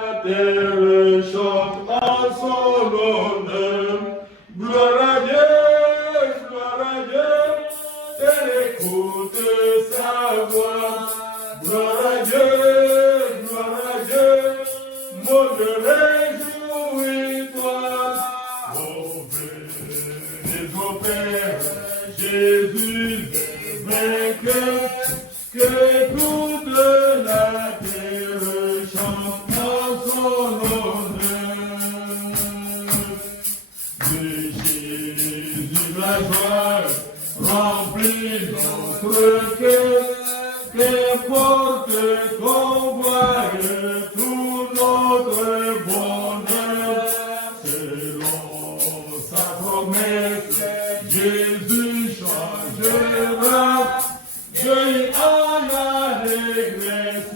La terre chante à son honneur. Gloire à Dieu, elle écoute sa voix. Gloire à Dieu, mon réjouis-toi. Ô Père, Jésus est vainqueur, que toute la terre chante en son honneur. De Jésus la joie remplit notre cœur, qu'importe qu'on voie tout notre bonheur, selon sa promesse, Jésus changera, deuil en allégresse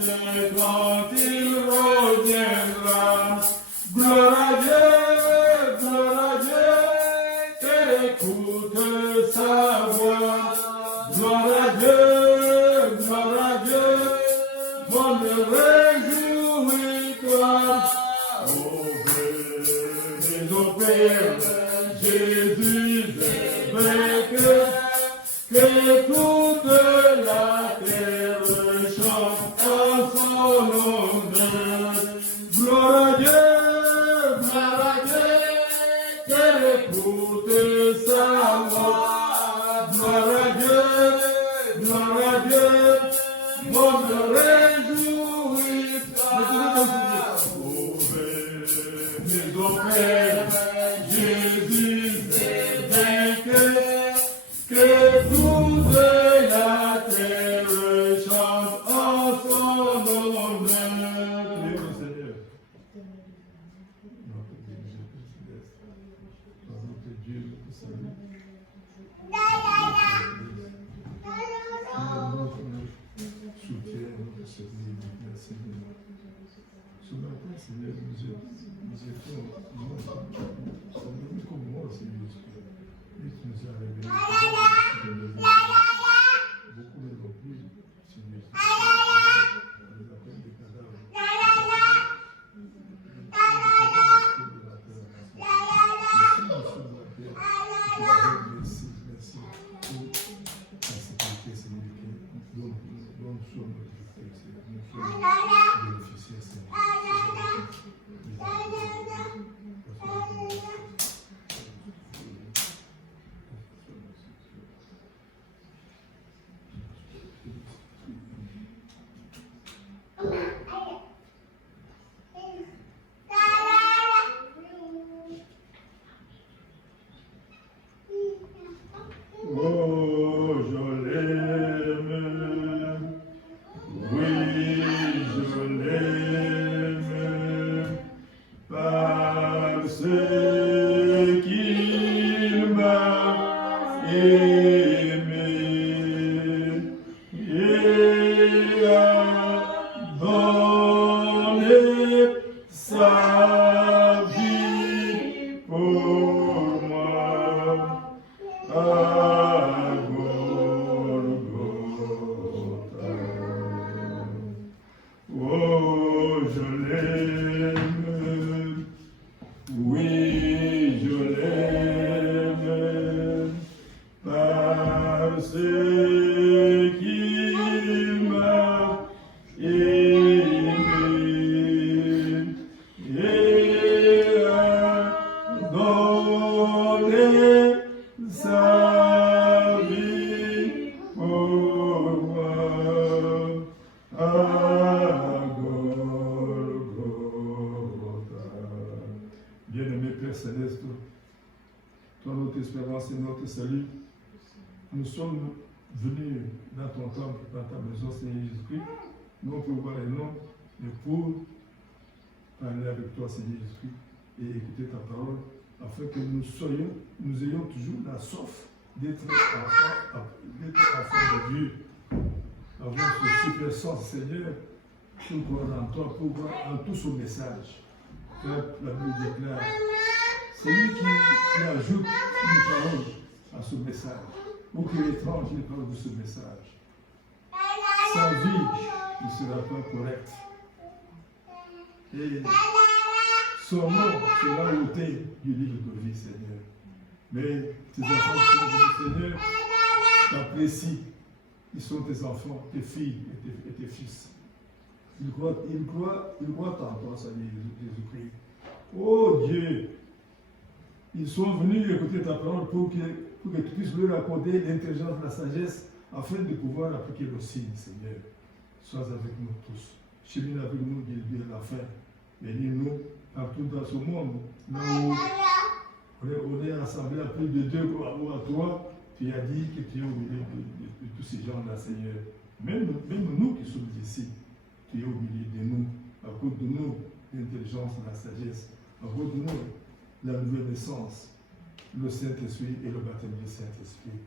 quand il reviendra. Gloire à Dieu, qu'elle écoute sa voix. Gloire à Dieu, mon réjouis-toi. Ô venez au Père, Jésus est vainqueur, que toute la terre chante en son honneur. Gloire à Dieu, qu'elle écoute sa voix. Gloire à Dieu, mon réjouis. Ô venez au Père, Jésus est vainqueur, que toute la terre chante en son honneur. Seigneur, notre Dieu céleste, notre Dieu, notre salut. Soutien, notre Seigneur, merci. Ce matin, Seigneur, nous étions comme moi, Seigneur. Et tu nous as révélé beaucoup de nos vies, Seigneur. On les appelle des cadavres. Merci. La sécurité, Seigneur, dont nous sommes notifiés, Seigneur. Nous sommes bénéficiaires, Seigneur. Oh, je l'aime, oui, je l'aime, parce qu'il m'a aimé et a donné sa vie pour moi. À Golgotha. Oh, je l'aime, oui, je l'aime, parce qu'il m'a aimé et a donné sa vie pour moi à Golgotha. Bien-aimé Père Céleste, toi notre espérance et notre salut, nous sommes venus dans ton temple, dans ta maison, Seigneur Jésus-Christ, non pour voir les noms, mais pour parler avec toi, Seigneur Jésus-Christ, et écouter ta parole, afin que nous ayons toujours la soif d'être enfants de Dieu, avoir ce super sens, Seigneur, pour croire en toi, pour croire en tout son message. La Bible déclare, c'est lui qui ajoute une parole à ce message, ou que l'étranger parle de ce message. Sa vie ne sera pas correcte. Et son nom sera ôté du livre de vie, Seigneur. Mais tes enfants qui sont venus, Seigneur, t'apprécient. Ils sont tes enfants, tes filles et tes fils. Ils croient en toi, Seigneur Jésus-Christ. Oh Dieu, ils sont venus écouter ta parole pour que tu puisses leur accorder l'intelligence, la sagesse, afin de pouvoir appliquer le signe, Seigneur. Sois avec nous tous. Chemine avec nous du début à la fin. Bénis-nous partout dans ce monde. Là où on est rassemblés à plus de 2 à 3, tu as dit que tu es au milieu de tous ces gens-là, Seigneur. Même nous qui sommes ici, tu es au milieu de nous. Accorde-nous l'intelligence, la sagesse. Accorde-nous la nouvelle naissance, le Saint-Esprit et le baptême du Saint-Esprit.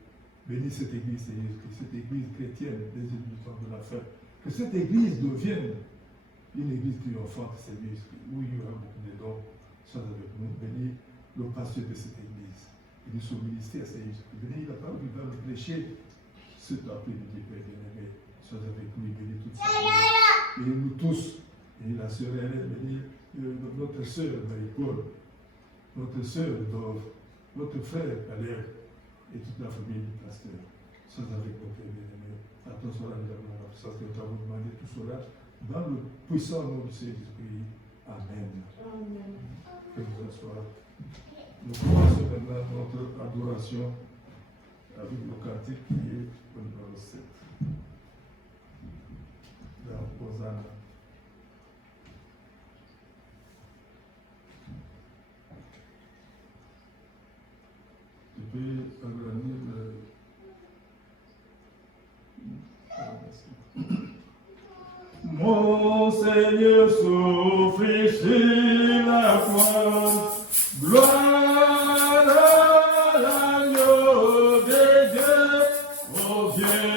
Bénis cette église, Seigneur, cette église chrétienne des étudiants de la fin. Que cette église devienne une église triomphante, Seigneur, où il y aura beaucoup de dons. Sois avec nous. Bénis le pasteur de cette église. Bénis son ministère, Seigneur. Bénis la parole qui va nous prêcher cet après-midi, Père bien-aimé. Sois avec nous, bénis toutes ces églises. Bénis nous tous. Bénis la sœur Hélène, bénis notre sœur Marie-Paul, notre sœur Dove, notre frère Caleb et toute la famille du pasteur. Sois avec nous, Père bien-aimé. Attention à la puissance que nous avons demandé tout cela dans le puissant nom du Saint-Esprit. Amen. Que vous asseoir. Nous commençons maintenant notre adoration avec le cantique qui est au numéro 7. Dans Hosanna. Tu peux agrandir le. Mon Seigneur souffrit sur la croix, gloire à l'agneau de Dieu, oh viens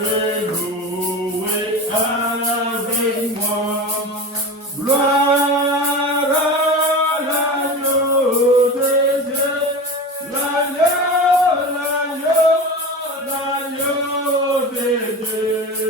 le louer avec moi, gloire à l'agneau de Dieu, l'agneau de Dieu.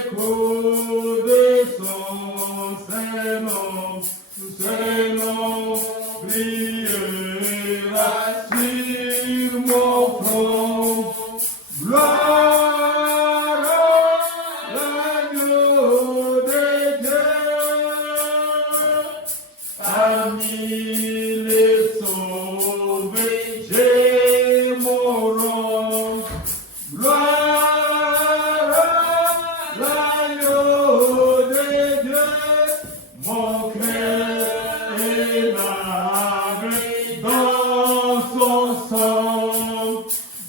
l'écho de son Seigneur brillera sur mon front. Gloire à l'agneau de Dieu, parmi les sauvés, j'ai mon rang. Gloire à l'agneau de Dieu, mon cœur est lavé dans son sang.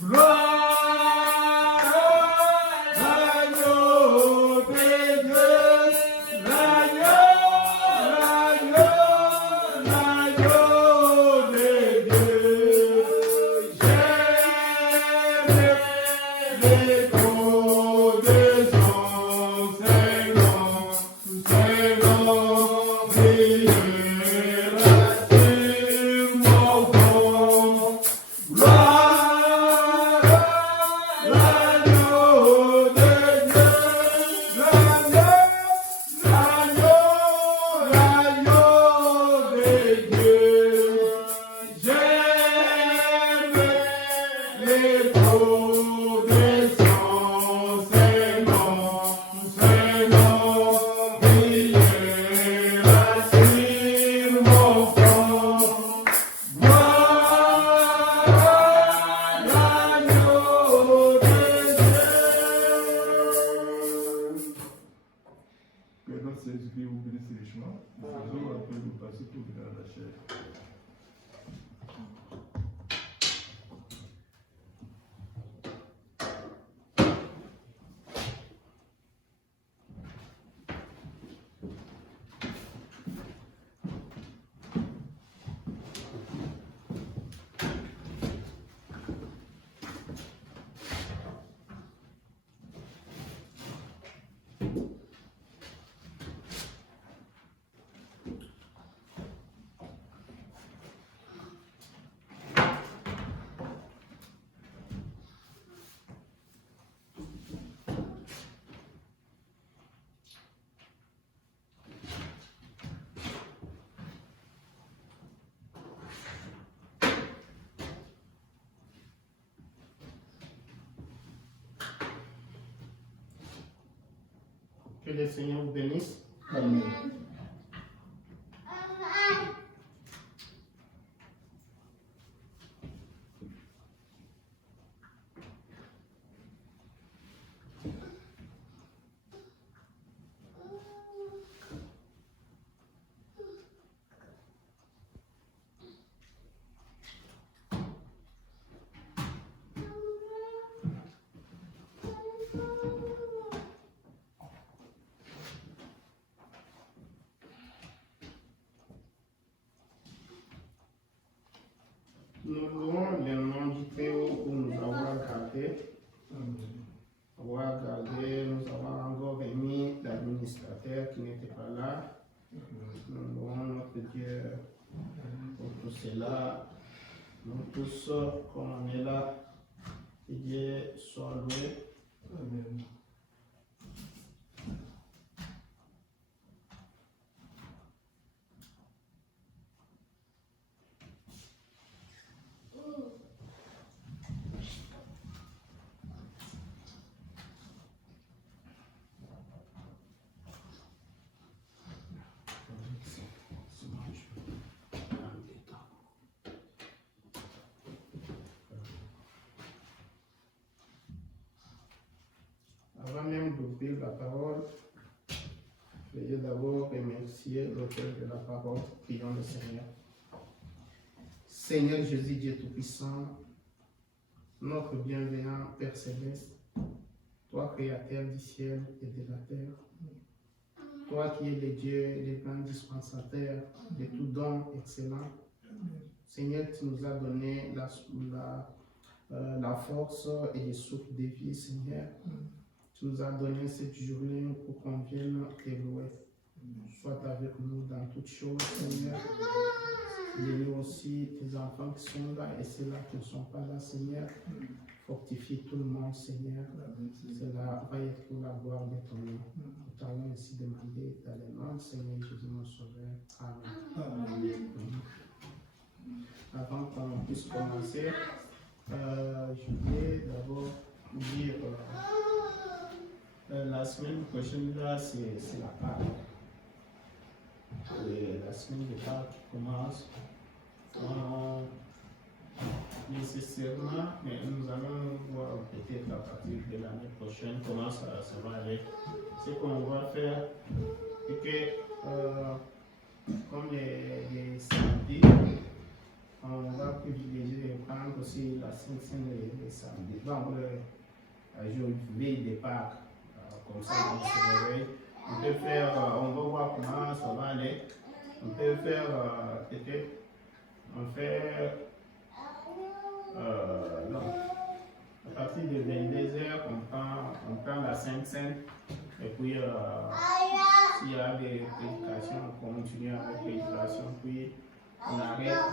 Gloire à l'agneau de Dieu, l'agneau de Dieu. J'aime l'écho de son Seigneur brillera sur mon front. Gloire à l'agneau de Dieu, l'agneau de Dieu. J'aime l'écho de son Seigneur brillera sur mon front. Gloire à l'agneau de Dieu. Que notre Jésus-Christ vous bénisse richement. Nous faisons appel au passé pour venir à la chair. Que le Seigneur vous bénisse. Amen. Nous louons le nom du Théo pour nous avoir gardés. Nous avons encore remis l'administrateur qui n'était pas là. Nous louons notre Dieu pour tout cela. Nous tous, comme on est là, que Dieu soit loué. Amen. Avant même d'ouvrir la parole, veuillez d'abord remercier l'auteur de la parole. Prions le Seigneur. Seigneur Jésus, Dieu Tout-Puissant, notre bienveillant Père Céleste, toi créateur du ciel et de la terre, toi qui es le Dieu et le grand dispensateur de tout don excellent, Seigneur, tu nous as donné la force et le souffle de vie, Seigneur. Tu nous as donné cette journée pour qu'on vienne te louer. Sois avec nous dans toutes choses, Seigneur. Bénis aussi tes enfants qui sont là et ceux-là qui ne sont pas là, Seigneur. Fortifie tout le monde, Seigneur. Cela va être pour la gloire de ton nom. Nous t'allons ainsi demander dans le nom du Seigneur Jésus, mon Sauveur. Amen. Avant qu'on puisse commencer, je voulais d'abord dire la semaine prochaine, là, c'est la Pâque. La semaine de Pâques commence. Nécessairement, mais nous allons voir peut-être à partir de l'année prochaine comment ça va aller. Ce qu'on va faire, c'est que comme les samedis, on va privilégier de prendre aussi la Sainte Seine les samedis. Donc, jour veille de Pâques, comme ça on se réveille. On peut faire, on va voir comment ça va aller. On peut faire peut-être, on fait. Non. À partir de 22h, on prend la Sainte Seine et puis s'il y a des prédications, on continue avec les prédications, puis on arrête.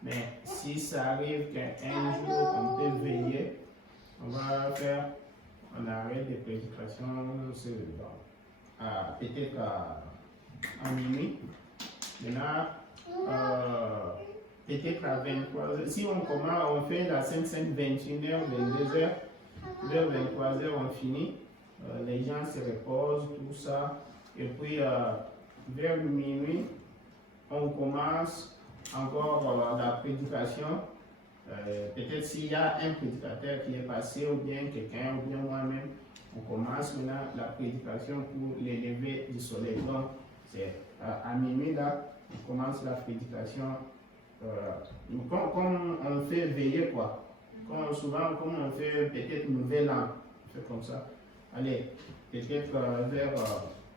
Mais si ça arrive qu'un jour on peut veiller, on va faire, on arrête des prédications peut-être à minuit. Maintenant, peut-être à 23h. Si on commence, on fait la Sainte Seine 21h, 22h, vers 23h, on finit. Les gens se reposent, tout ça. Et puis, vers minuit, on commence encore la prédication. Peut-être s'il y a un prédicateur qui est passé, ou bien quelqu'un, ou bien moi-même, on commence maintenant la prédication pour les levées du soleil. Donc, c'est à minuit, là, on commence la prédication. Comme on fait veiller, quoi. Souvent, comme on fait peut-être nouvel an, on fait comme ça. Allez, peut-être vers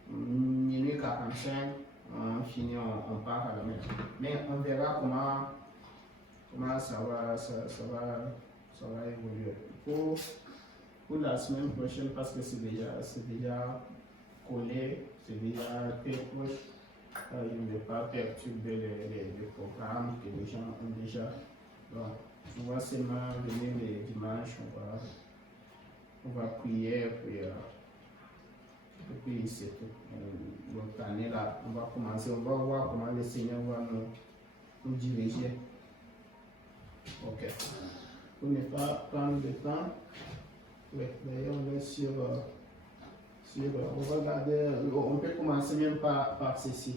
minuit 45, on finit, on part à la maison. Mais on verra comment ça va évoluer. Pour la semaine prochaine, parce que c'est déjà collé, c'est déjà très proche. Il ne veut pas perturber les programmes que les gens ont déjà. Donc, on va seulement venir les dimanches, on va prier, et puis c'est tout. L'autre année, là, on va commencer, on va voir comment le Seigneur va nous diriger. Ok. Pour ne pas prendre de temps, oui, d'ailleurs, on est sur on va regarder, on peut commencer même par ceci.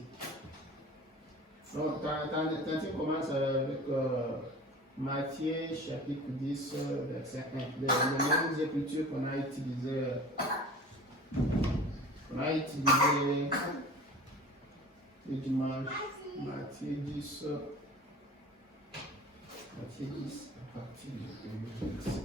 Donc, quand tu commences avec Matthieu chapitre 10, verset 1, les mêmes écritures qu'on a utilisées le dimanche, Matthieu 10, à partir du verset.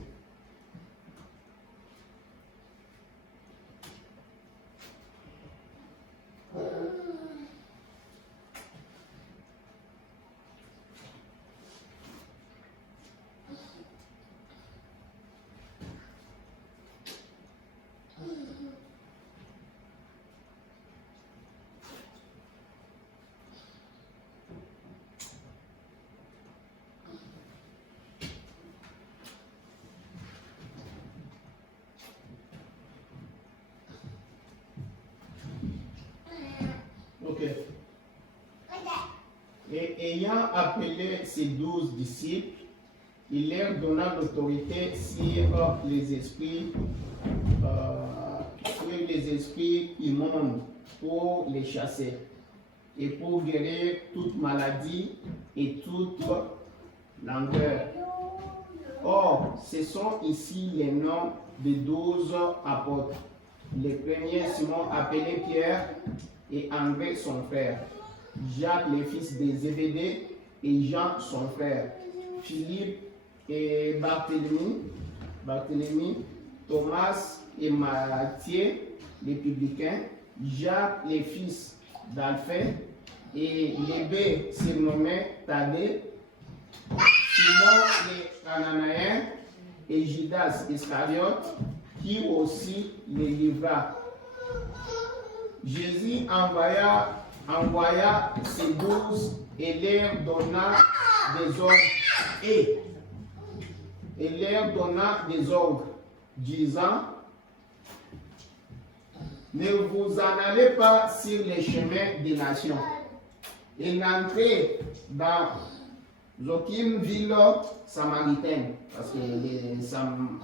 Ok. Et ayant appelé ses 12 disciples, il leur donna l'autorité sur les esprits immondes pour les chasser et pour guérir toute maladie et toute langueur. Or, ce sont ici les noms des 12 apôtres. Le premier, Simon appelé Pierre, et André son frère, Jacques le fils de Zébédée et Jean son frère, Philippe et Barthélemy, Thomas et Matthieu les publicains, Jacques le fils d'Alphée et Lévé surnommé Thaddée, Simon le Cananéen et Judas Iscariote qui aussi les livra. Jésus envoya ses 12 et leur donna des ordres. et leur donna des ordres, disant, ne vous en allez pas sur les chemins des nations, et n'entrez dans aucune ville samaritaine, parce que les Samaritains,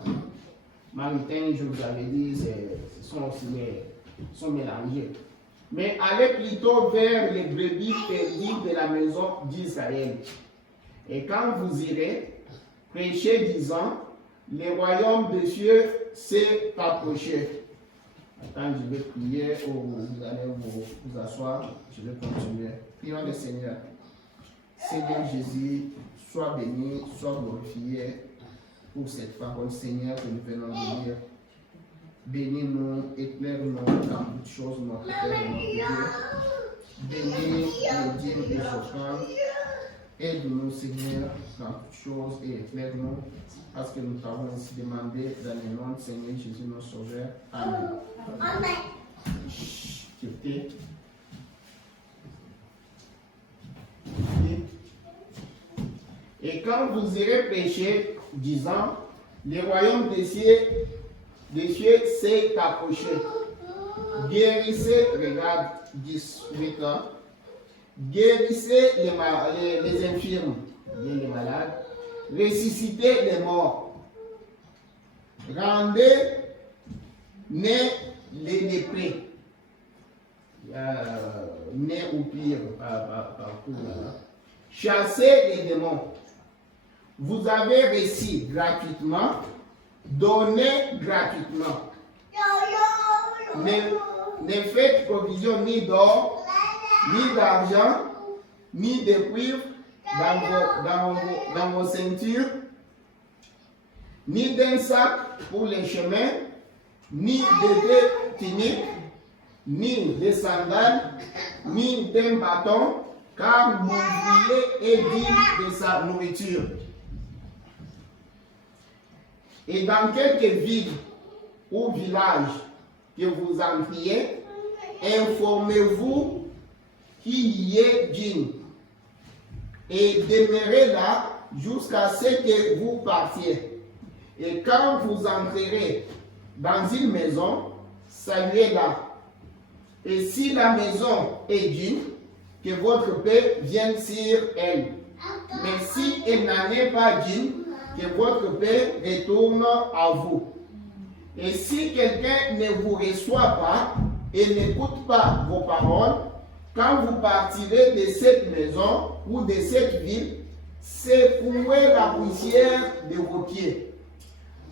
je vous avais dit, sont mélangés. Mais allez plutôt vers les brebis perdues de la maison d'Israël. Et quand vous irez, prêchez disant, le royaume des cieux s'est approché. Attends, je vais prier, vous allez vous asseoir, je vais continuer. Prions le Seigneur. Seigneur Jésus, sois béni, sois glorifié pour cette parole, Seigneur, que nous venons de lire. Bénis-nous, éclaire-nous dans toutes choses, notre Père et notre Dieu. Bénis le Dieu des offrandes. Aide-nous, Seigneur, dans toutes choses et éclaire-nous, parce que nous t'avons ainsi demandé dans le nom de Seigneur Jésus, notre Sauveur. Amen. Amen. Et quand vous irez prêcher, disant, le royaume des cieux s'est approché. Guérissez, regarde, 18 ans. Guérissez les infirmes, les malades. Ressuscitez les morts. Rendez nés les lépreux. Nés ou pire, partout là. Chassez les démons. Vous avez reçu gratuitement, donnez gratuitement. Ne faites provision ni d'or, ni d'argent, ni de cuivre dans vos ceintures, ni d'un sac pour les chemins, ni de deux tuniques, ni de sandales, ni d'un bâton, car l'ouvrier est digne de sa nourriture. Et dans quelques villes ou villages que vous entriez, informez-vous qu'il y ait digne et demeurez là jusqu'à ce que vous partiez. Et quand vous entrerez dans une maison, saluez-la. Et si la maison est digne, que votre paix vienne sur elle. Mais si elle n'en est pas digne, que votre paix retourne à vous. Et si quelqu'un ne vous reçoit pas et n'écoute pas vos paroles, quand vous partirez de cette maison ou de cette ville, secouez la poussière de vos pieds.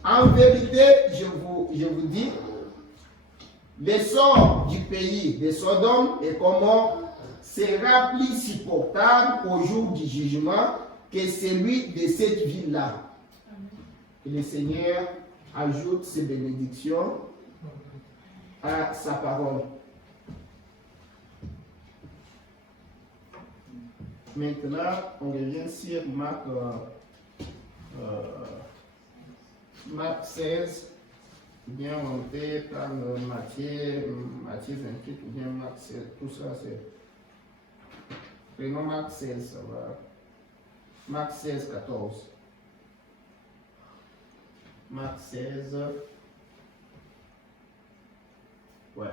En vérité, je vous dis, le sort du pays de Sodome et Gomorrhe sera plus supportable au jour du jugement que celui de cette ville-là. Et le Seigneur ajoute ses bénédictions à sa parole. Maintenant, on revient sur Marc 16, ou bien on peut prendre Matthieu 28, ou bien Marc 16, tout ça c'est... Prenons Marc 16, ça va. Marc 16, 14. Marc 16. Ouais.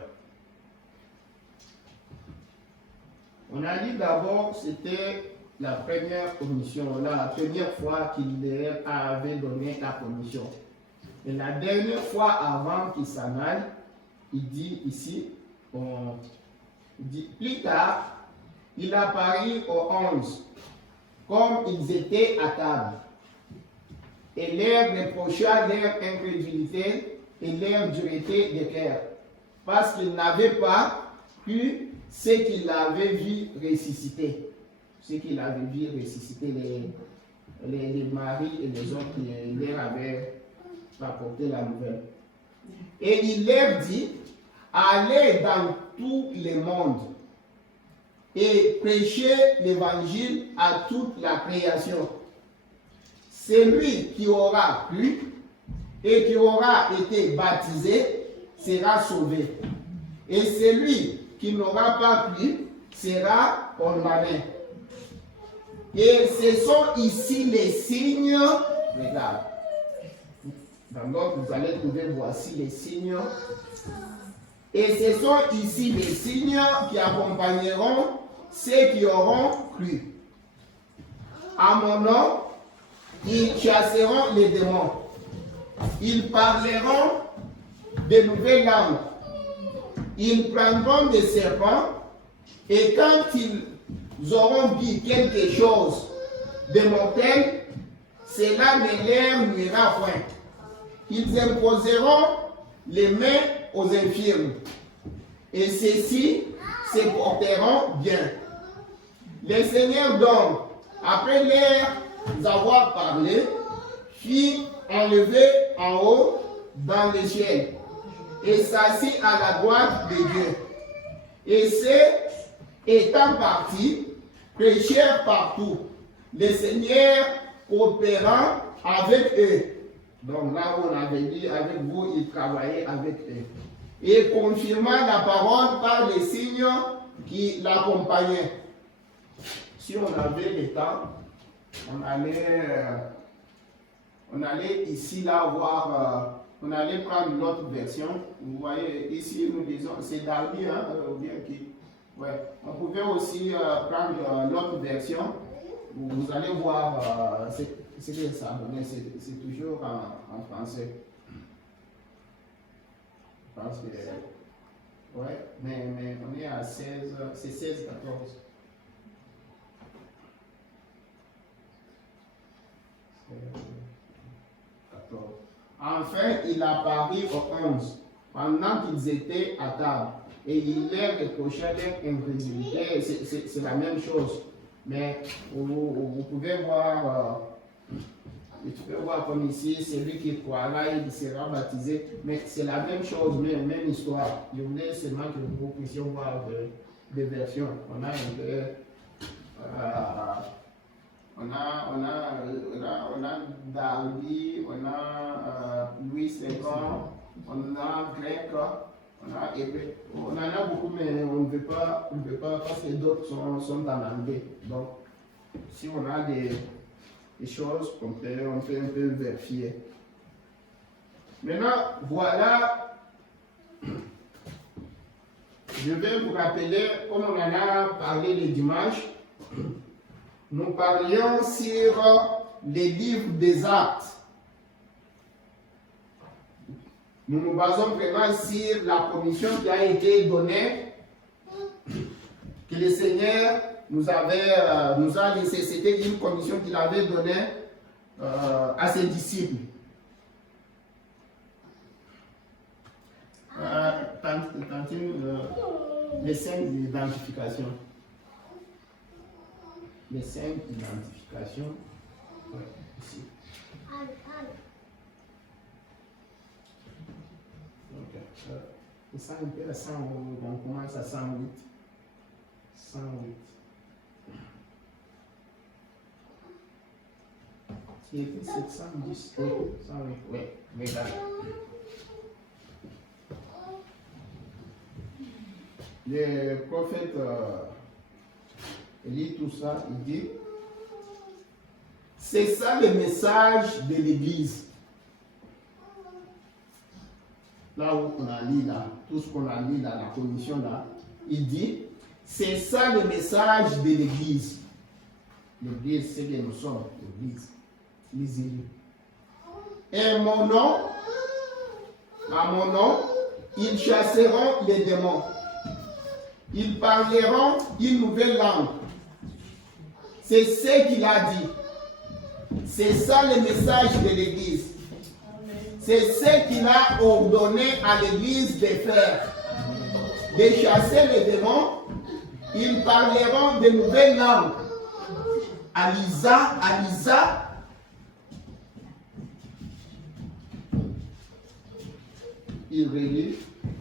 On a dit d'abord, c'était la première commission, la première fois qu'il leur avait donné la commission. Et la dernière fois avant qu'il s'en aille, il dit ici, plus tard, il apparut aux 11, comme ils étaient à table, et leur reprocha leur incrédulité et leur dureté de cœur, parce qu'ils n'avaient pas cru ce qu'il avait vu ressusciter. Ce qu'il avait vu ressusciter les maris et les hommes qui leur avaient rapporté la nouvelle. Et il leur dit, allez dans tout le monde et prêchez l'évangile à toute la création. Celui qui aura cru et qui aura été baptisé sera sauvé. Et celui qui n'aura pas cru sera condamné. Et ce sont ici les signes, regarde, Dans l'autre, vous allez trouver voici les signes. Et ce sont ici les signes qui accompagneront ceux qui auront cru. À mon nom, ils chasseront les démons. Ils parleront de nouvelles langues. Ils prendront des serpents. Et quand ils auront bu quelque chose de mortel, cela ne leur nuira point. Ils imposeront les mains aux infirmes, et ceux-ci se porteront bien. Le Seigneur donc, après leur avoir parlé, fit enlever en haut dans le ciel, et s'assit à la droite de Dieu. Et ceux étant partis, prêchèrent partout, le Seigneur opérant avec eux. Donc là, on avait dit avec vous, il travaillait avec eux. Et confirma la parole par les signes qui l'accompagnaient. Si on avait le temps, on allait ici, là, voir, on allait prendre l'autre version. Vous voyez, ici, nous disons, c'est Darby, hein, ou bien qui. Ouais. On pouvait aussi prendre l'autre version. Vous allez voir, c'est bien ça, mais c'est toujours en français. Je pense que, ouais, mais on est à 16, c'est 16, 14. Enfin, il apparut au 11, pendant qu'ils étaient à table, et il leur reprochait leur incrédulité. C'est la même chose, mais vous pouvez voir, tu peux voir comme ici, celui qui croira, il sera baptisé, mais c'est la même chose, même histoire. Je voulais seulement que vous puissiez voir des versions. On a un peu. On a Darby, on a Louis II, on a Grec, on a Hébreu. On en a beaucoup, mais on ne veut pas parce que d'autres sont en anglais. Donc, si on a des choses qu'on peut un peu vérifier. Maintenant, voilà, je vais vous rappeler, comme on en a parlé le dimanche, nous parlions sur les livres des actes. Nous nous basons vraiment sur la commission qui a été donnée, que le Seigneur nous a laissé. C'était une commission qu'il avait donnée à ses disciples. Les 5 d'identification. Les 5 d'identification. Ouais, ici. Donc, ça un peu à 100, on commence à 108. 108. Qui était 710. Oui, 108, oui, regarde. Le prophète lit tout ça, il dit, c'est ça le message de l'Église. Là où on a lu là, tout ce qu'on a lu dans la commission là, il dit, c'est ça le message de l'Église. L'Église, c'est que nous sommes, l'Église. Lisez-le. Et à mon nom, ils chasseront les démons. Ils parleront une nouvelle langue. C'est ce qu'il a dit. C'est ça le message de l'Église. C'est ce qu'il a ordonné à l'Église de faire. De chasser les démons. Ils parleront de nouvelles langues. Alisa.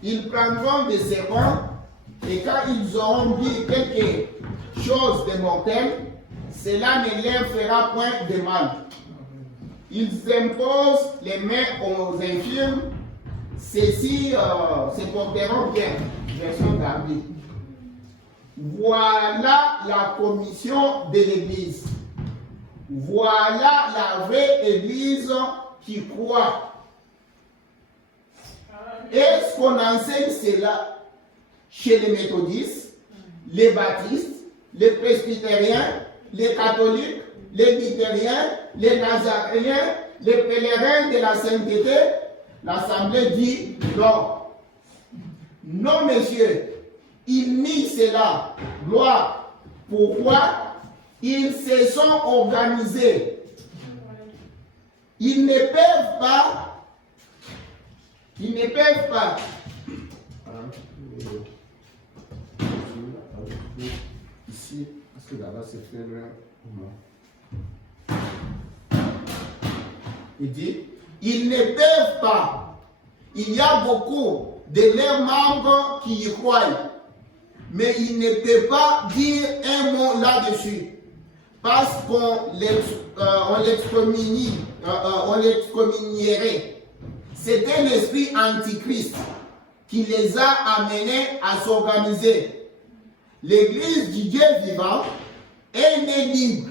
Ils prendront des serpents. Et quand ils auront dit quelque chose de mortel, cela ne leur fera point de mal. Ils imposent les mains aux infirmes, ceux-ci se porteront bien. Version Darby. Voilà la commission de l'Église. Voilà la vraie Église qui croit. Et ce qu'on enseigne, c'est là, chez les méthodistes, les baptistes, les presbytériens, les catholiques, les luthériens, les nazaréens, les pèlerins de la sainteté. L'Assemblée dit non. Non, messieurs, ils nient cela. Gloire. Pourquoi? Ils se sont organisés. Ils ne peuvent pas. Ils ne peuvent pas. Ici, parce que là-bas, c'est fait loin. Il dit, ils ne peuvent pas. Il y a beaucoup de leurs membres qui y croient, mais ils ne peuvent pas dire un mot là-dessus, parce qu'on l'excommunierait. C'était l'esprit antichrist qui les a amenés à s'organiser. L'Église du Dieu vivant est née libre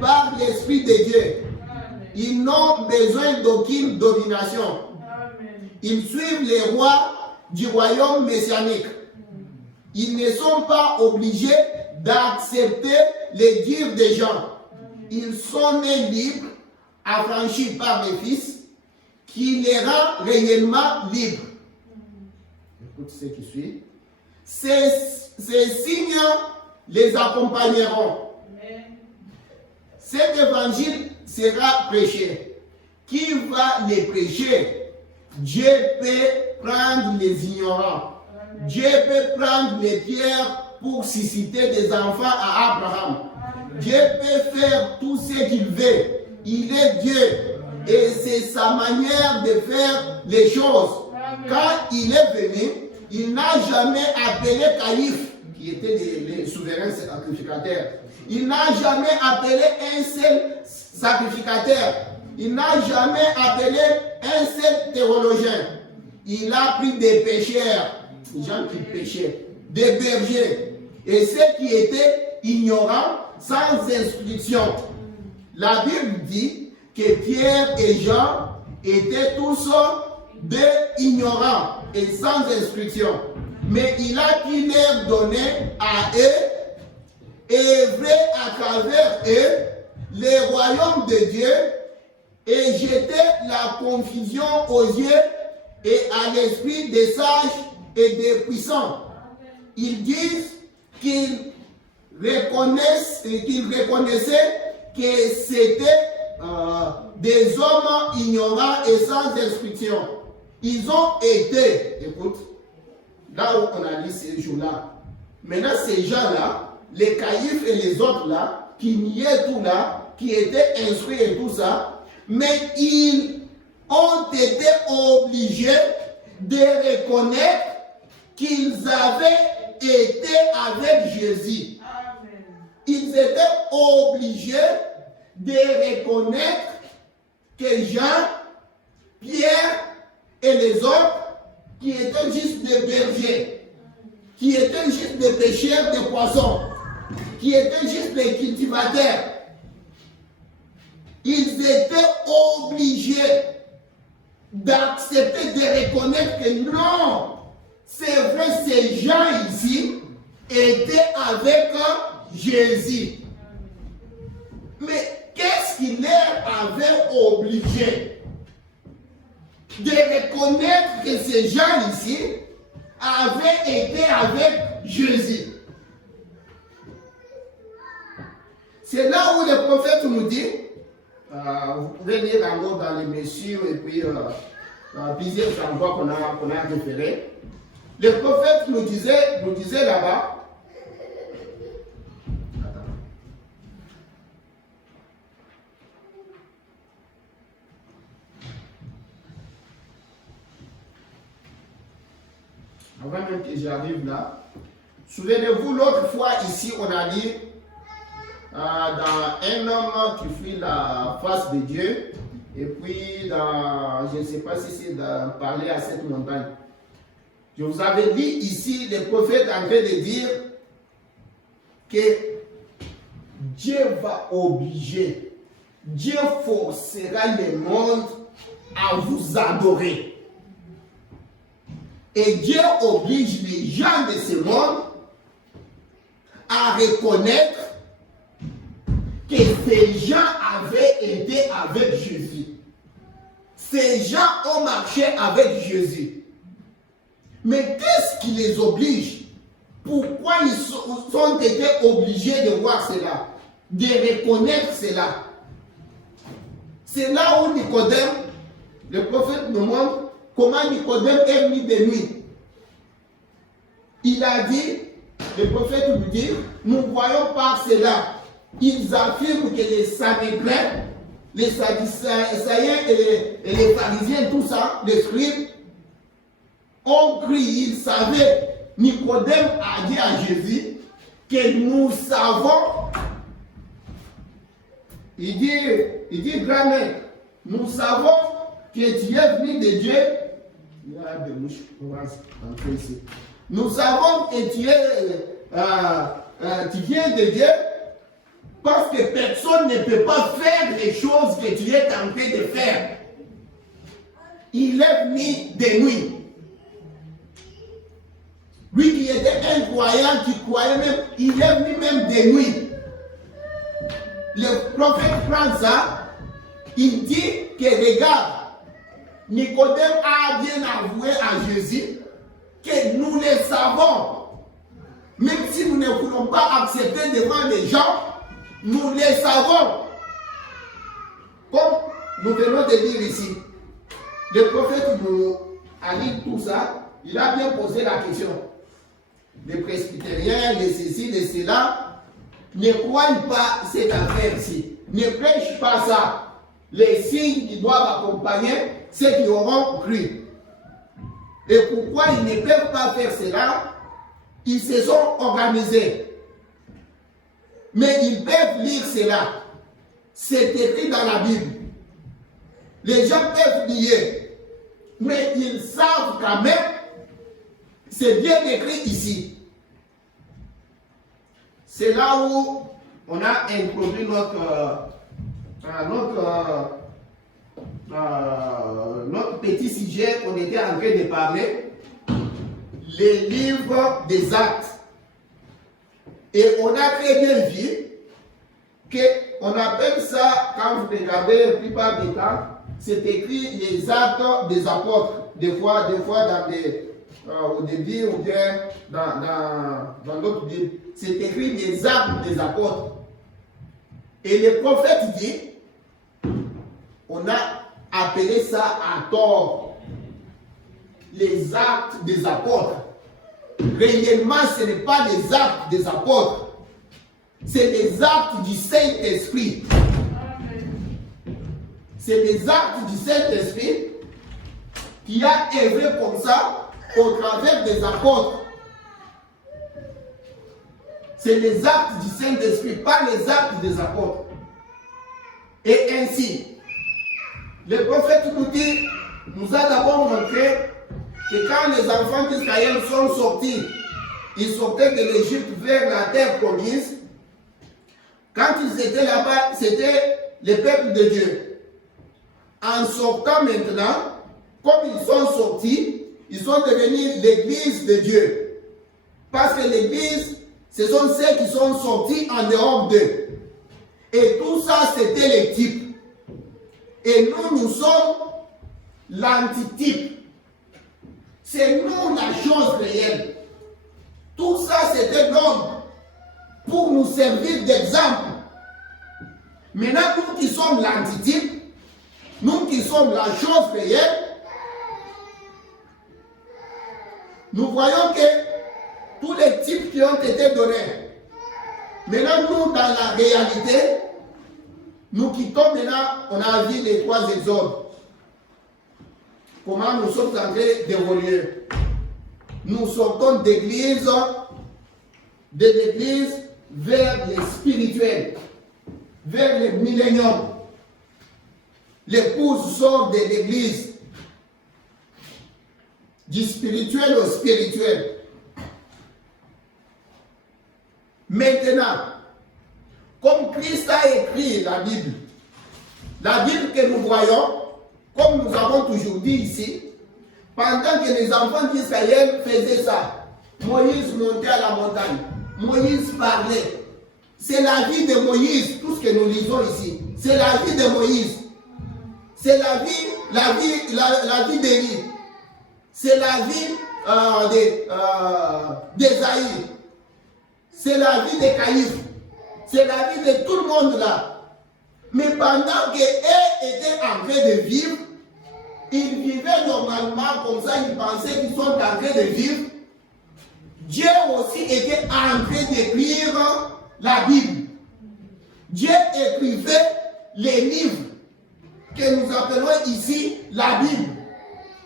par l'Esprit de Dieu. Ils n'ont besoin d'aucune domination. Ils suivent les rois du royaume messianique. Ils ne sont pas obligés d'accepter les dires des gens. Ils sont nés libres, affranchis par le Fils, qui les rend réellement libres. Écoute ce qui suit. Ces signes les accompagneront. Cet évangile sera prêché. Qui va les prêcher? Dieu peut prendre les ignorants. Dieu peut prendre les pierres pour susciter des enfants à Abraham. Dieu peut faire tout ce qu'il veut. Il est Dieu. Et c'est sa manière de faire les choses. Quand il est venu, il n'a jamais appelé Caïphe, qui était les souverains sacrificateurs. Il n'a jamais appelé un seul sacrificateur. Il n'a jamais appelé un seul théologien. Il a pris des pécheurs, des gens qui péchaient, des bergers, et ceux qui étaient ignorants, sans instruction. La Bible dit que Pierre et Jean étaient tous des ignorants et sans instruction. Mais il a pu leur donner à eux, œuvrer à travers eux, le royaume de Dieu, et jeter la confusion aux yeux et à l'esprit des sages et des puissants. Ils disent qu'ils reconnaissaient que c'était des hommes ignorants et sans instruction. Ils ont été, écoute, là où on a lu ces jours-là, maintenant ces gens-là, les caïphes et les autres là, qui niaient tout là, qui étaient instruits et tout ça, mais ils ont été obligés de reconnaître qu'ils avaient été avec Jésus. Amen. Ils étaient obligés de reconnaître que Jean, Pierre et les autres, qui étaient juste des bergers, qui étaient juste des pêcheurs de poissons, qui étaient juste des cultivateurs, ils étaient obligés d'accepter, de reconnaître que non, c'est vrai, ces gens ici étaient avec Jésus. Mais qu'est-ce qui leur avait obligé de reconnaître que ces gens ici avaient été avec Jésus? C'est là où le prophète nous dit, vous pouvez lire encore dans les messieurs et puis plusieurs endroits qu'on a référés. Le prophète nous disait là-bas, avant même que j'arrive là, souvenez-vous, l'autre fois ici, on a dit dans un homme qui fuit la face de Dieu, et puis je ne sais pas si c'est de parler à cette montagne. Je vous avais dit ici, le prophète en train de dire que Dieu va obliger, Dieu forcera le monde à vous adorer. Et Dieu oblige les gens de ce monde à reconnaître que ces gens avaient été avec Jésus. Ces gens ont marché avec Jésus. Mais qu'est-ce qui les oblige? Pourquoi ils ont été obligés de voir cela, de reconnaître cela? C'est là où Nicodème, le prophète nous montre comment Nicodème est venu de nuit. Il a dit, le prophète nous dit, nous voyons par cela. Ils affirment que les Sanhédrins, les Sadducéens et les pharisiens, tout ça, les scribes, ont cru, ils savaient. Nicodème a dit à Jésus que nous savons, il dit grand-mère, nous savons que tu es venu de Dieu. Il y a des mouches, on va entrer ici. Nous savons que tu viens de Dieu parce que personne ne peut pas faire les choses que tu es en train de faire. Il est venu de nuit. Lui qui était un croyant, qui croyait même, il est venu même de nuit. Le prophète prend ça, il dit que regarde, Nicodème a bien avoué à Jésus que nous le savons. Même si nous ne voulons pas accepter devant les gens, nous le savons. Comme nous venons de dire ici, le prophète nous a dit tout ça, il a bien posé la question. Les presbytériens, les ceci, les cela, ne croient pas cette affaire-ci. Ne prêchent pas ça. Les signes qui doivent accompagner ceux qui auront cru. Et pourquoi ils ne peuvent pas faire cela? Ils se sont organisés. Mais ils peuvent lire cela. C'est écrit dans la Bible. Les gens peuvent lire. Mais ils savent quand même, c'est bien écrit ici. C'est là où on a introduit notre petit sujet qu'on était en train de parler, les livres des actes. Et on a très bien vu qu'on appelle ça, quand vous regardez la plupart du temps, c'est écrit les actes des apôtres. Des fois au début ou bien dans d'autres Bibles, c'est écrit les actes des apôtres. Et le prophète dit, on a appelé ça à tort, les actes des apôtres. Réellement, ce n'est pas les actes des apôtres, c'est les actes du Saint-Esprit. C'est les actes du Saint-Esprit qui a œuvré comme ça au travers des apôtres. C'est les actes du Saint-Esprit, pas les actes des apôtres. Et ainsi, le prophète nous a d'abord montré que quand les enfants d'Israël sont sortis, ils sortaient de l'Égypte vers la terre promise. Quand ils étaient là-bas, c'était le peuple de Dieu. En sortant maintenant, comme ils sont sortis, ils sont devenus l'église de Dieu. Parce que l'église, ce sont ceux qui sont sortis en dehors d'eux. Et tout ça, c'était les types. Et nous sommes l'antitype. C'est nous la chose réelle. Tout ça, c'était l'homme pour nous servir d'exemple. Maintenant, nous qui sommes l'antitype, nous qui sommes la chose réelle, nous voyons que tous les types qui ont été donnés, maintenant nous, dans la réalité, nous quittons maintenant, on a vu les 3 exodes. Comment nous sommes en train d'évoluer. Nous sortons de l'église vers les spirituels, vers le millénium. L'épouse sort de l'église, du spirituel au spirituel. Maintenant, comme Christ a écrit la Bible que nous voyons, comme nous avons toujours dit ici, pendant que les enfants d'Israël faisaient ça, Moïse montait à la montagne. Moïse parlait. C'est la vie de Moïse, tout ce que nous lisons ici. C'est la vie de Moïse. C'est la vie d'Élie. C'est la vie d'Ésaïe. C'est la vie de Caïphe. C'est la vie de tout le monde là. Mais pendant qu'eux étaient en train de vivre, ils vivaient normalement comme ça, ils pensaient qu'ils sont en train de vivre. Dieu aussi était en train d'écrire la Bible. Dieu écrivait les livres que nous appelons ici la Bible.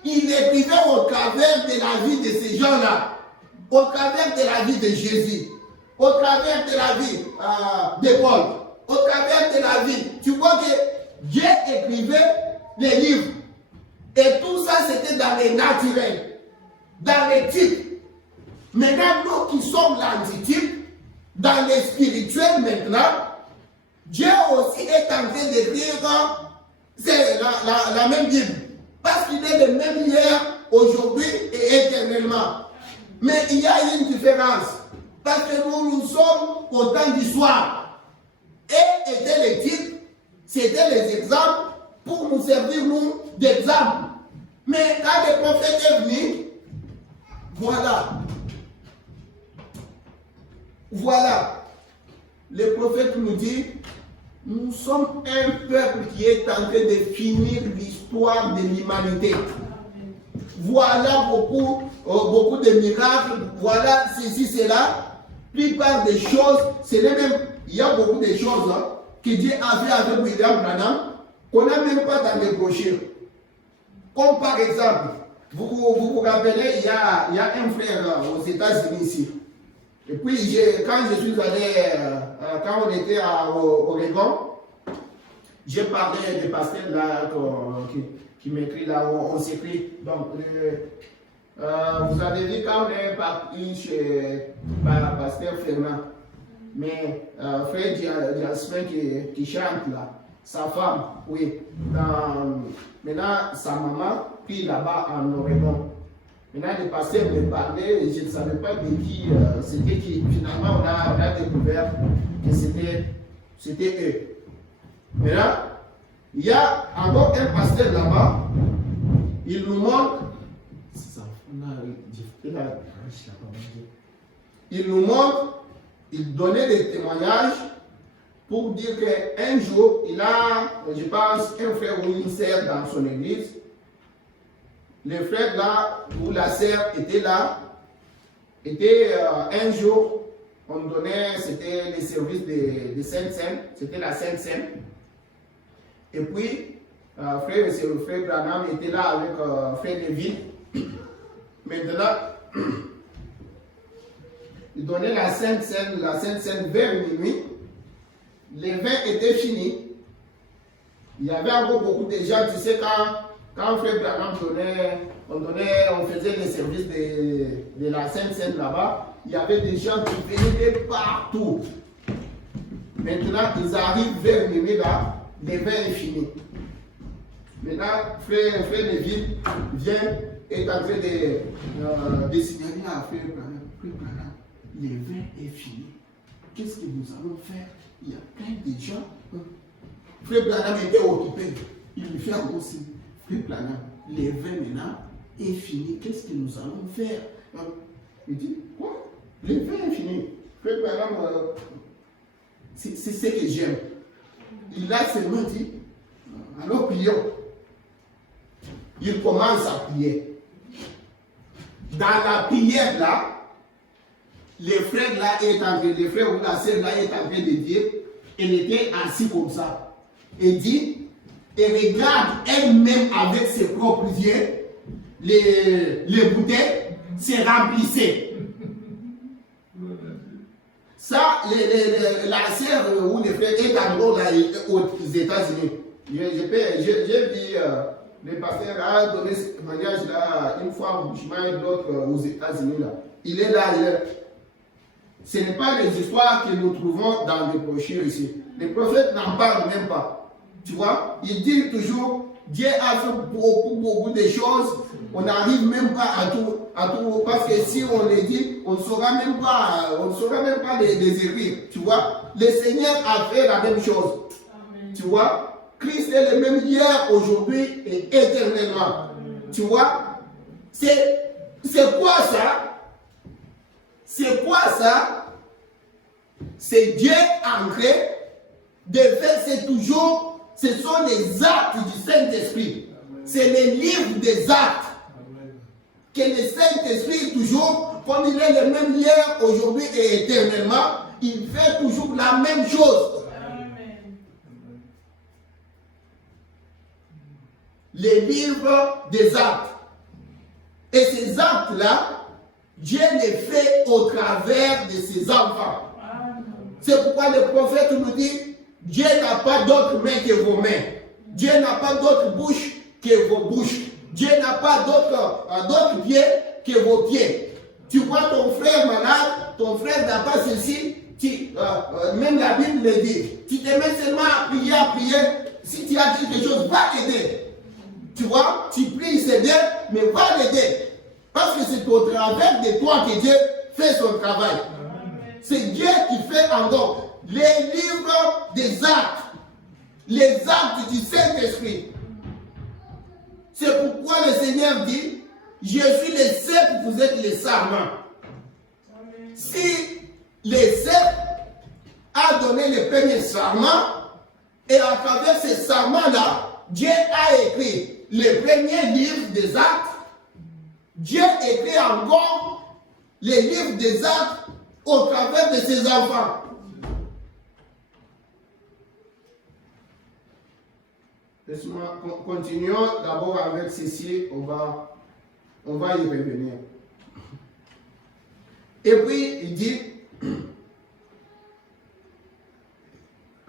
Il écrivait au travers de la vie de ces gens-là, au travers de la vie de Jésus, au travers de la vie de Paul, au travers de la vie. Tu vois que Dieu écrivait les livres. Et tout ça, c'était dans les naturels, dans les types. Maintenant, nous qui sommes l'antitype, dans les spirituels maintenant, Dieu aussi est en train d'écrire c'est la même Bible. Parce qu'il est le même hier, aujourd'hui et éternellement. Mais il y a une différence. Parce que nous sommes au temps du soir. Et étaient les types, c'était les exemples pour nous servir, nous, d'exemple. Mais quand le prophète est venu, voilà. Le prophète nous dit, nous sommes un peuple qui est en train de finir l'histoire de l'humanité. Voilà beaucoup de miracles, voilà ceci, cela. Plupart des choses, c'est les mêmes. Il y a beaucoup de choses que Dieu a fait avec William Branham qu'on n'a même pas dans les brochures. Comme par exemple, vous rappelez, il y a un frère aux États-Unis ici. Et puis, quand je suis allé, quand on était à Oregon, j'ai parlé des pasteurs là qui m'écrit là, on s'écrit. Donc, vous avez vu quand on est parti chez pasteur Fernand, mais frère Jasmin qui chante là, sa femme, oui, maintenant sa maman, puis là-bas en Oregon. Maintenant, le pasteur me parlait et je ne savais pas de qui c'était qui. Finalement, on a découvert que c'était eux. Maintenant, il y a encore un pasteur là-bas. Il nous montre. Il nous montre, il donnait des témoignages pour dire qu'un jour, il a, je pense, un frère ou une sœur dans son église. Le frère là, où la sœur était là, un jour, on donnait, c'était les services de Sainte-Seine, c'était la Sainte-Seine. Et puis, frère Branham était là avec frère Neville. Maintenant, il donnait la Sainte-Seine vers minuit. Les vins étaient finis. Il y avait encore beaucoup de gens, tu sais, quand frère Branham on faisait des services de la Sainte-Seine là-bas, il y avait des gens qui venaient de partout. Maintenant, ils arrivent vers minuit là, le vin est fini. Maintenant, frère Neville vient, est en train de signaler à frère Branham, le vin est fini. Qu'est-ce que nous allons faire? Il y a plein de gens. Frère Branham était occupé. Il lui fait encore signe. Frère Branham, le vin maintenant est fini. Qu'est-ce que nous allons faire? Il dit, quoi? Le vin est fini. Frère Branham, c'est ce que j'aime. Il a seulement dit, alors prions. Il commence à prier. Dans la prière là, le frère là est en train, le frère ou la sœur là est en train de dire, elle était assise comme ça. Et dit, et regarde elle-même avec ses propres yeux, les bouteilles se remplissaient. Ça, la sœur ou le frère est en gros là aux États-Unis. J'ai vu le pasteur a donné ce témoignage là une fois au Bushman et l'autre aux États-Unis là. Il est là, Ce n'est pas les histoires que nous trouvons dans les brochures ici. Les prophètes n'en parlent même pas. Tu vois, il dit toujours, Dieu a fait beaucoup de choses on n'arrive même pas à tout, parce que si on les dit, on ne saura même pas les écrire, tu vois. Le Seigneur a fait la même chose, tu vois. Christ est le même hier, aujourd'hui et éternellement, tu vois. C'est quoi ça? C'est quoi ça? C'est Dieu ancré de faire, ce sont les actes du Saint-Esprit. C'est les livres des actes. Que le Saint-Esprit, toujours, comme il est le même hier, aujourd'hui et éternellement, il fait toujours la même chose. Amen. Les livres des actes. Et ces actes-là, Dieu les fait au travers de ses enfants. C'est pourquoi le prophète nous dit, Dieu n'a pas d'autre main que vos mains. Dieu n'a pas d'autre bouche que vos bouches. Dieu n'a pas d'autres pieds que vos pieds. Tu vois ton frère malade, ton frère n'a pas ceci, même la Bible le dit. Tu te mets seulement à prier. Si tu as quelque chose, va l'aider. Tu vois, tu pries, c'est bien, mais va l'aider. Parce que c'est au travers de toi que Dieu fait son travail. C'est Dieu qui fait encore les livres des actes. Les actes du Saint-Esprit. C'est pourquoi le Seigneur dit, je suis le cep, vous êtes les sarments. Si le cep a donné le premier sarment, et à travers ces sarments-là, Dieu a écrit le premier livre des actes, Dieu écrit encore les livres des actes au travers de ses enfants. Laisse-moi, continuons d'abord avec ceci, on va y revenir. Et puis, il dit,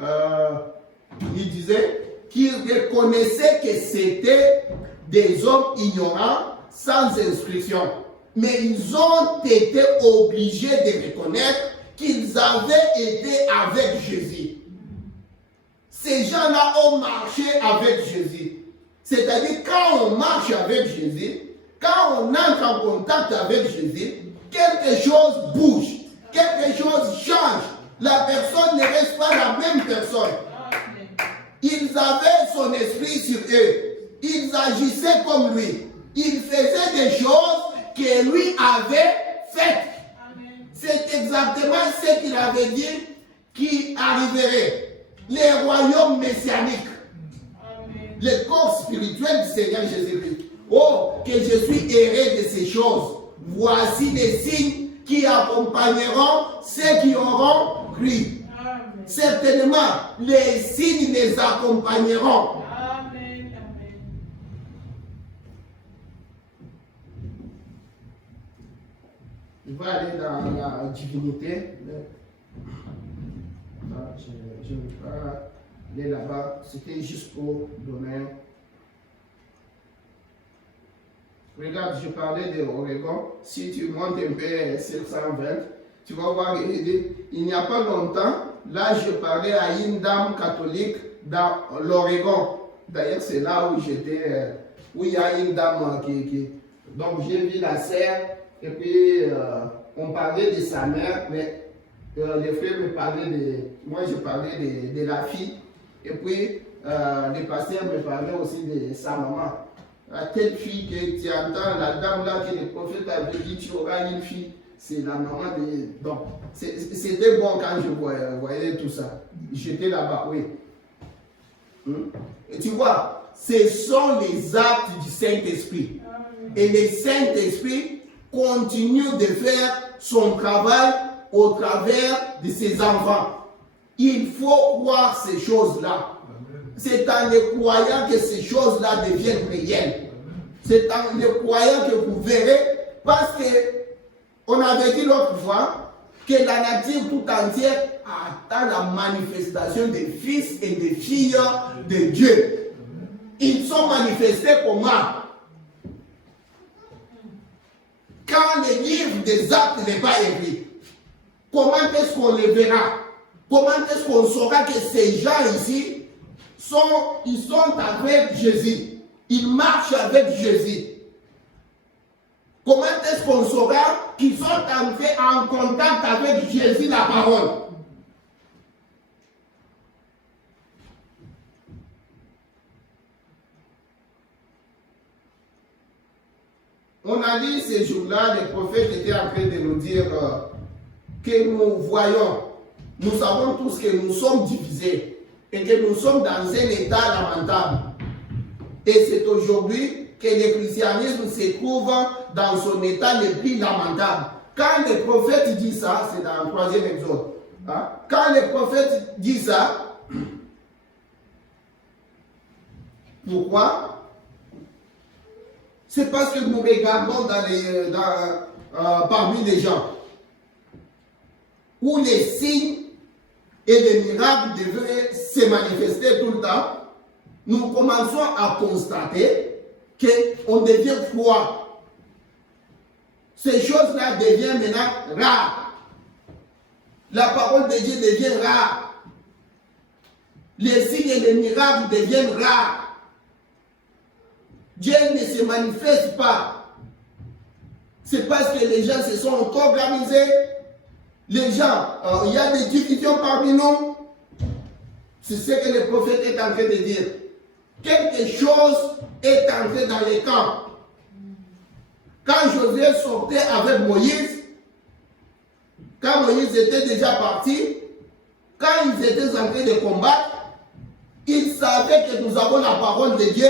il disait qu'il reconnaissait que c'était des hommes ignorants, sans instruction. Mais ils ont été obligés de reconnaître qu'ils avaient été avec Jésus. Ces gens-là ont marché avec Jésus. C'est-à-dire, quand on marche avec Jésus, quand on entre en contact avec Jésus, quelque chose bouge, quelque chose change. La personne ne reste pas la même personne. Ils avaient son esprit sur eux. Ils agissaient comme lui. Ils faisaient des choses que lui avait faites. C'est exactement ce qu'il avait dit qui arriverait. Les royaumes messianiques. Le corps spirituel du Seigneur Jésus-Christ. Oh, que je suis erré de ces choses. Voici les signes qui accompagneront ceux qui auront cru. Certainement, les signes les accompagneront. Amen. Je vais aller dans la divinité. Je ne vais pas aller là-bas. C'était juste pour donner. Regarde, je parlais de Oregon. Si tu montes un peu 720, tu vas voir, il n'y a pas longtemps, là, je parlais à une dame catholique dans l'Oregon. D'ailleurs, c'est là où j'étais, où il y a une dame qui... Donc, j'ai vu la sœur, et puis on parlait de sa mère, mais les frères me parlaient de... Moi, je parlais de la fille, et puis le pasteur me parlait aussi de sa maman. À telle fille que tu entends, la dame là que le prophète avait dit, tu auras une fille, c'est la maman de... Donc, c'était bon quand je voyais tout ça. J'étais là-bas, oui. Et tu vois, ce sont les actes du Saint-Esprit. Et le Saint-Esprit continue de faire son travail au travers de ses enfants. Il faut croire ces choses-là. C'est en les croyant que ces choses-là deviennent réelles. C'est en les croyant que vous verrez, parce que on avait dit l'autre fois que la nature tout entière attend la manifestation des fils et des filles de Dieu. Ils sont manifestés comment? Quand le livre des actes n'est pas écrit, comment est-ce qu'on les verra? Comment est-ce qu'on saura que ces gens ici ils sont avec Jésus? Ils marchent avec Jésus. Comment est-ce qu'on saura qu'ils sont entrés en contact avec Jésus, la parole? On a dit ces jours-là, les prophètes étaient en train de nous dire que nous voyons, nous savons tous que nous sommes divisés et que nous sommes dans un état lamentable. Et c'est aujourd'hui que le christianisme se trouve dans son état le plus lamentable. Quand les prophètes disent ça, c'est dans le 3e Exode. Hein? Quand les prophètes disent ça, pourquoi? C'est parce que nous regardons parmi les gens où les signes et les miracles devaient se manifester tout le temps. Nous commençons à constater qu'on devient froid. Ces choses-là deviennent maintenant rares. La parole de Dieu devient rare. Les signes et les miracles deviennent rares. Dieu ne se manifeste pas. C'est parce que les gens se sont organisés. Les gens, il y a des divisions parmi nous. C'est ce que le prophète est en train de dire. Quelque chose est entré dans les camps. Quand Josué sortait avec Moïse, quand Moïse était déjà parti, quand ils étaient en train de combattre, ils savaient que nous avons la parole de Dieu.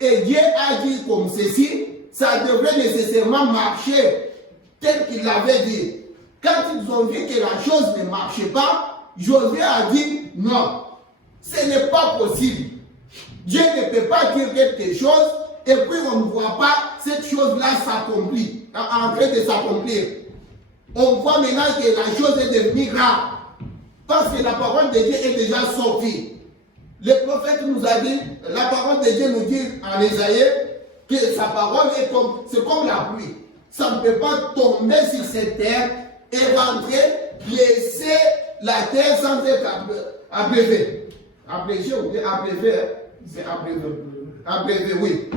Et Dieu a dit comme ceci, ça devrait nécessairement marcher tel qu'il l'avait dit. Quand ils ont vu que la chose ne marchait pas, Josué a dit non, ce n'est pas possible. Dieu ne peut pas dire quelque chose et puis on ne voit pas cette chose-là s'accomplir, en train de s'accomplir. On voit maintenant que la chose est devenue rare parce que la parole de Dieu est déjà sortie. Le prophète nous a dit, la parole de Dieu nous dit en Ésaïe que sa parole est comme la pluie. Ça ne peut pas tomber sur cette terre et rentrer, laisser la terre sans être abrévée. Abrégé ou bien abrévé? C'est abrévé. Abrévé, oui.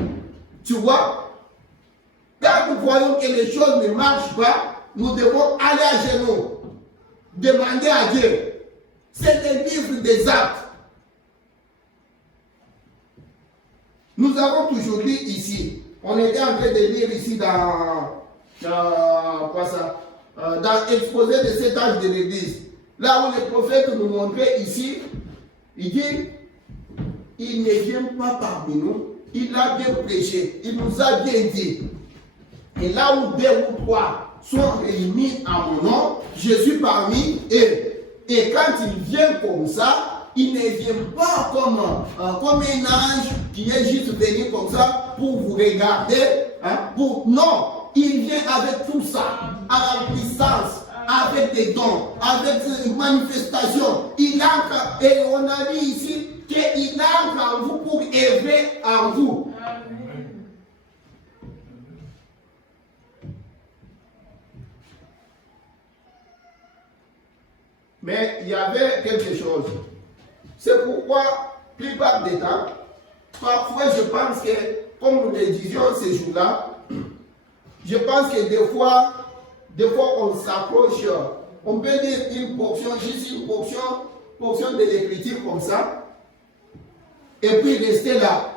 Tu vois, quand nous voyons que les choses ne marchent pas, nous devons aller à genoux, demander à Dieu. C'est le livre des actes. Nous avons toujours lu ici, on était en train de lire ici dans l'exposé de cet âge de l'Église, là où le prophète nous montrait ici, il dit, il ne vient pas parmi nous, il a bien prêché, il nous a bien dit, et là où 2 ou 3 sont réunis en mon nom, je suis parmi eux. Et quand il vient comme ça, il ne vient pas comme un ange qui est juste venu comme ça pour vous regarder. Hein, non, il vient avec tout ça, à la puissance, avec des dons, avec une manifestation. Il entre, et on a dit ici qu'il entre en vous pour œuvrer en vous. Mais il y avait quelque chose. C'est pourquoi, plupart des temps, parfois je pense que, comme nous le disions ces jours-là, je pense que des fois on s'approche, on peut dire une portion, juste une portion de l'écriture comme ça, et puis rester là.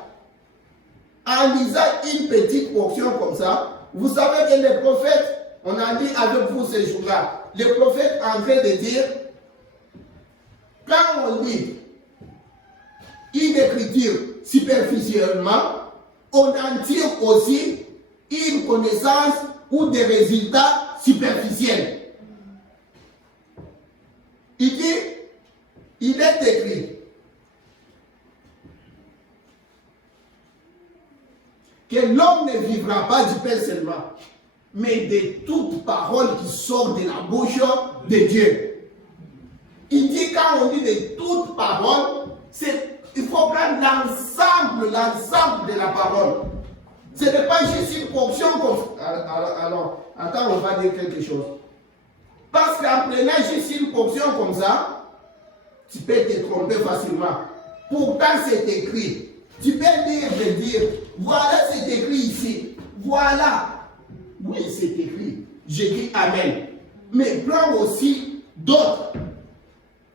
En lisant une petite portion comme ça, vous savez que les prophètes, on a dit avec vous ces jours-là, les prophètes en train de dire, quand on lit une écriture superficiellement, on en tire aussi une connaissance ou des résultats superficiels. Il dit, il est écrit que l'homme ne vivra pas du pain seulement, mais de toute parole qui sort de la bouche de Dieu. Il dit, quand on dit de toute parole, il faut prendre l'ensemble de la parole. Ce n'est pas juste une portion comme ça. Alors, attends, on va dire quelque chose. Parce qu'en prenant juste une portion comme ça, tu peux te tromper facilement. Pourtant, c'est écrit. Tu peux lire et dire, voilà, c'est écrit ici. Voilà. Oui, c'est écrit. J'ai dit Amen. Mais prends aussi d'autres.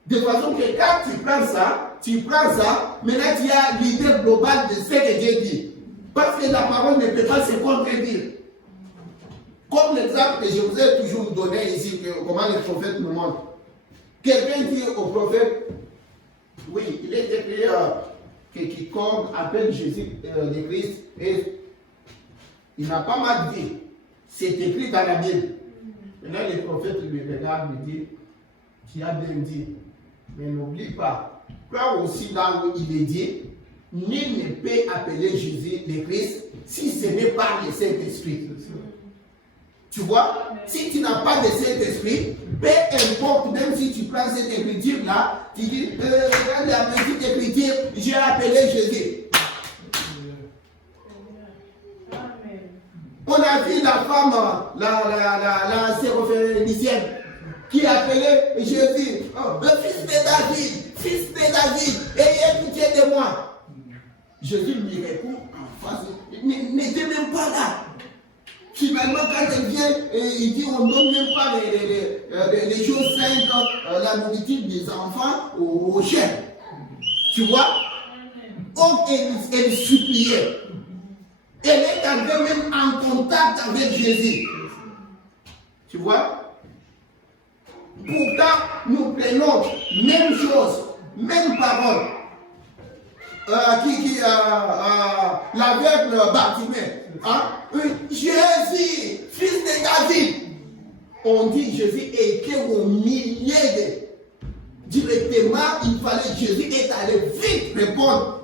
De façon que quand tu prends ça, maintenant tu as l'idée globale de ce que Dieu dit. Parce que la parole ne peut pas se contredire. Comme l'exemple que je vous ai toujours donné ici, comment le prophète nous montre. Quelqu'un dit au prophète, oui, il est écrit que quiconque appelle Jésus le Christ, et il n'a pas mal dit. C'est écrit dans la Bible. Maintenant, le prophète lui regarde et dit, tu as bien dit, mais n'oublie pas, quand aussi là où il est dit, nul ne peut appeler Jésus le Christ si ce n'est pas le Saint-Esprit. Tu vois, si tu n'as pas de Saint-Esprit, peu importe, même si tu prends cette écriture-là, tu dis, regarde la petite écriture, j'ai appelé Jésus. On a vu la femme, la syrophénicienne, qui appelait Jésus, fils de David, ayez pitié de moi. Jésus lui répond en face, n'était même pas là. Finalement, quand elle vient, il dit on ne donne même pas les choses saintes, la nourriture des enfants aux chiens. Tu vois? Donc, elle suppliait. Elle est arrivée même en contact avec Jésus. Tu vois? Pourtant, nous prenons même chose, même parole. L'aveugle Bartimée. Hein? Jésus, fils de David. On dit Jésus était au milieu de. Directement, il fallait Jésus est allé vite répondre.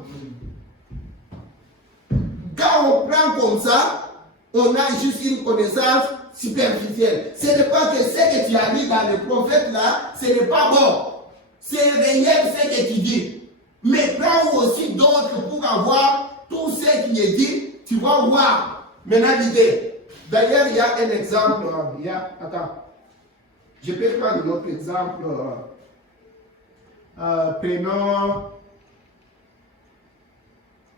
Quand on prend comme ça, on a juste une connaissance superficielle. Ce n'est pas que ce que tu as dit dans le prophète là, ce n'est pas bon. C'est réel ce que tu dis. Mais prends aussi d'autres pour avoir tout ce qui est dit. Tu vas voir maintenant l'idée. D'ailleurs, il y a un exemple. Attends. Je peux prendre un autre exemple.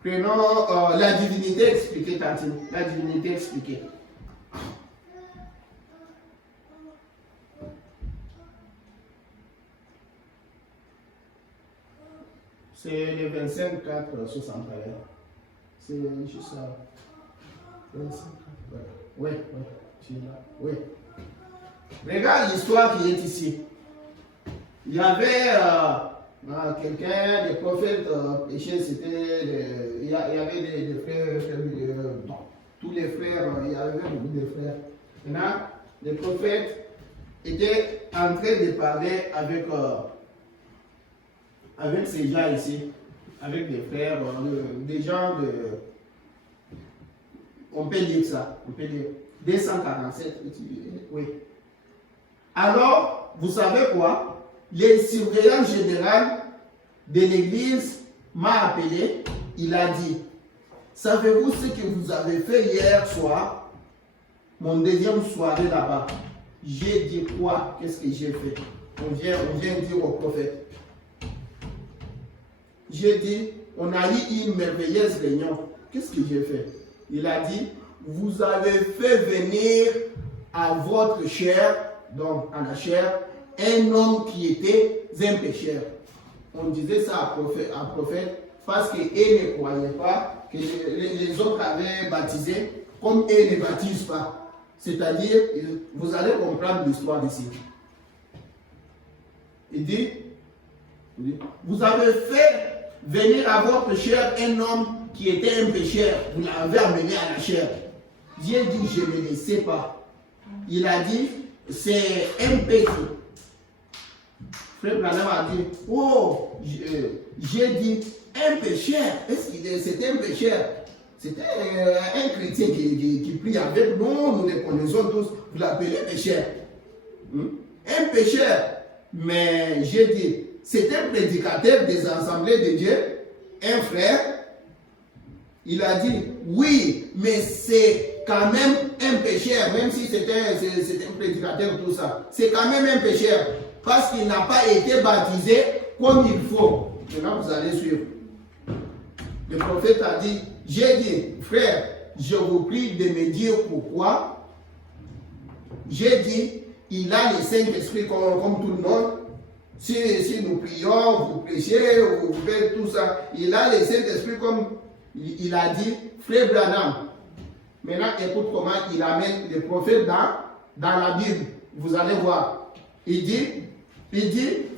Prenons la divinité expliquée, Tantine. La divinité expliquée. C'est le 25, 4, 61. C'est juste ça. 25, 4, oui, tu es là. Oui. Regarde l'histoire qui est ici. Il y avait quelqu'un, des prophètes péchés, c'était. Il y avait des frères, tous les frères, il y avait beaucoup de frères. Maintenant, les prophètes étaient en train de parler avec ces gens ici, avec des frères, des gens de. On peut dire ça, on peut dire 247, oui. Alors, vous savez quoi? Le surveillant général de l'église m'a appelé, il a dit, savez-vous ce que vous avez fait hier soir, mon deuxième soirée là-bas? J'ai dit quoi? Qu'est-ce que j'ai fait? On vient dire au prophète. J'ai dit, on a eu une merveilleuse réunion. Qu'est-ce que j'ai fait? Il a dit, vous avez fait venir à votre chair, donc à la chair, un homme qui était un pécheur. On disait ça à prophète parce qu'ils ne croyaient pas que les autres avaient baptisé comme eux ne baptisent pas. C'est-à-dire, vous allez comprendre l'histoire d'ici. Il dit, vous avez fait venir à votre chair un homme qui était un pécheur. Vous l'avez amené à la chair. Dieu dit, je ne le sais pas. Il a dit, c'est un péché. Frère Branham a dit, oh, j'ai dit, un pécheur. Est-ce que c'était un pécheur? C'était un chrétien qui prie avec nous, nous les connaissons tous. Vous l'appelez pécheur. Un pécheur. Mais j'ai dit, c'est un prédicateur des assemblées de Dieu, un frère. Il a dit, oui, mais c'est quand même un pécheur, même si c'est un prédicateur, tout ça. C'est quand même un pécheur, parce qu'il n'a pas été baptisé comme il faut. Maintenant, vous allez suivre. Le prophète a dit, j'ai dit, frère, je vous prie de me dire pourquoi j'ai dit, il a le Saint-Esprit comme tout le monde. Si nous prions, vous prêchez, vous faites tout ça, il a le Saint-Esprit comme il a dit, frère Branham. Maintenant, écoute comment il amène les prophètes dans la Bible. Vous allez voir. Il dit,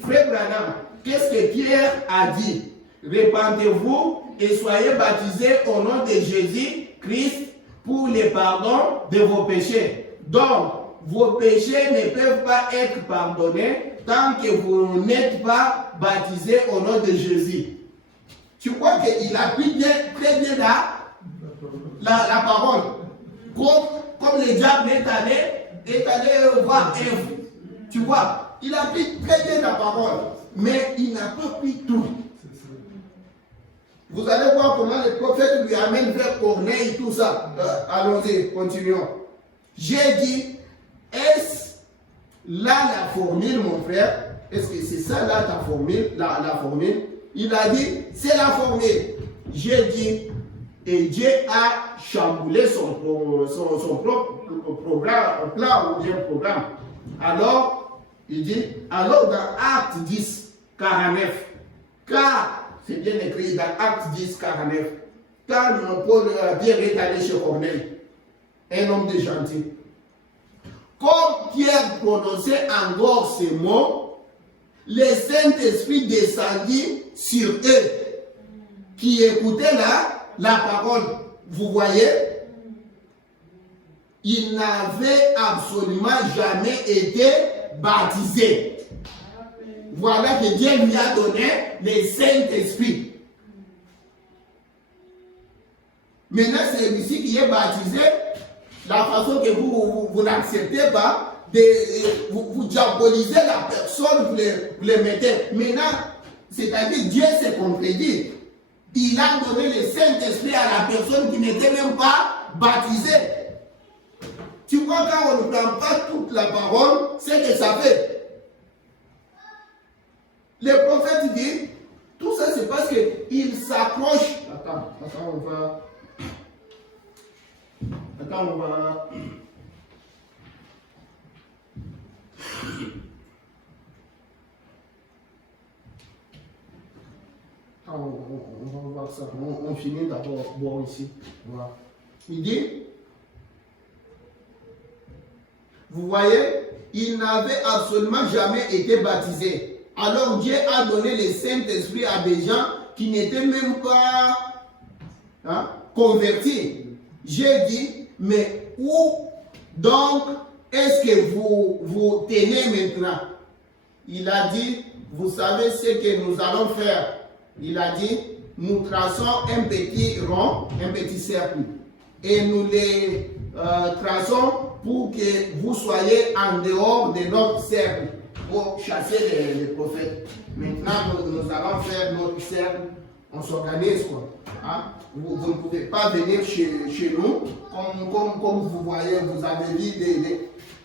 frère Branham, qu'est-ce que Pierre a dit? Répandez-vous et soyez baptisés au nom de Jésus-Christ pour le pardon de vos péchés. Donc, vos péchés ne peuvent pas être pardonnés tant que vous n'êtes pas baptisés au nom de Jésus. Tu vois qu'il a pris très bien la parole. Comme le diable est allé voir Ève. Tu vois, il a pris très bien la parole, mais il n'a pas pris tout. Vous allez voir comment le prophète lui amène vers Corneille, tout ça. Allons-y, continuons. J'ai dit, est-ce là la formule, mon frère? Est-ce que c'est ça là ta formule, la formule? Il a dit, c'est la formule. J'ai dit, et Dieu a chamboulé son propre programme, plan ou bien programme. Alors, il dit, alors dans Acte 10, 49, car, c'est bien écrit dans Acte 10, 49, car Paul Pierre est allé chez Corneille, un homme de gentil. Comme Pierre prononçait encore ces mots, le Saint-Esprit descendit sur eux, qui écoutaient la parole. Vous voyez, ils n'avaient absolument jamais été baptisés. Voilà que Dieu lui a donné le Saint-Esprit. Maintenant, c'est celui-ci qui est baptisé, la façon que vous n'acceptez pas, vous diabolisez la personne, vous le mettez. Maintenant, c'est-à-dire Dieu s'est contredit. Il a donné le Saint-Esprit à la personne qui n'était même pas baptisée. Tu vois, quand on ne prend pas toute la parole, c'est que ça fait. Le prophète dit, tout ça c'est parce qu'il s'accroche. Attends, on va. On va voir ça. On finit d'abord voir ici. Voilà. Il dit, vous voyez, il n'avait absolument jamais été baptisé. Alors Dieu a donné le Saint-Esprit à des gens qui n'étaient même pas convertis. J'ai dit, mais où donc est-ce que vous tenez maintenant? Il a dit, vous savez ce que nous allons faire. Il a dit, nous traçons un petit rond, un petit cercle, et nous les traçons pour que vous soyez en dehors de notre cercle, pour chasser les prophètes. Maintenant, nous allons faire notre cercle, on s'organise quoi. Hein? Vous ne pouvez pas venir chez nous, comme vous voyez, vous avez dit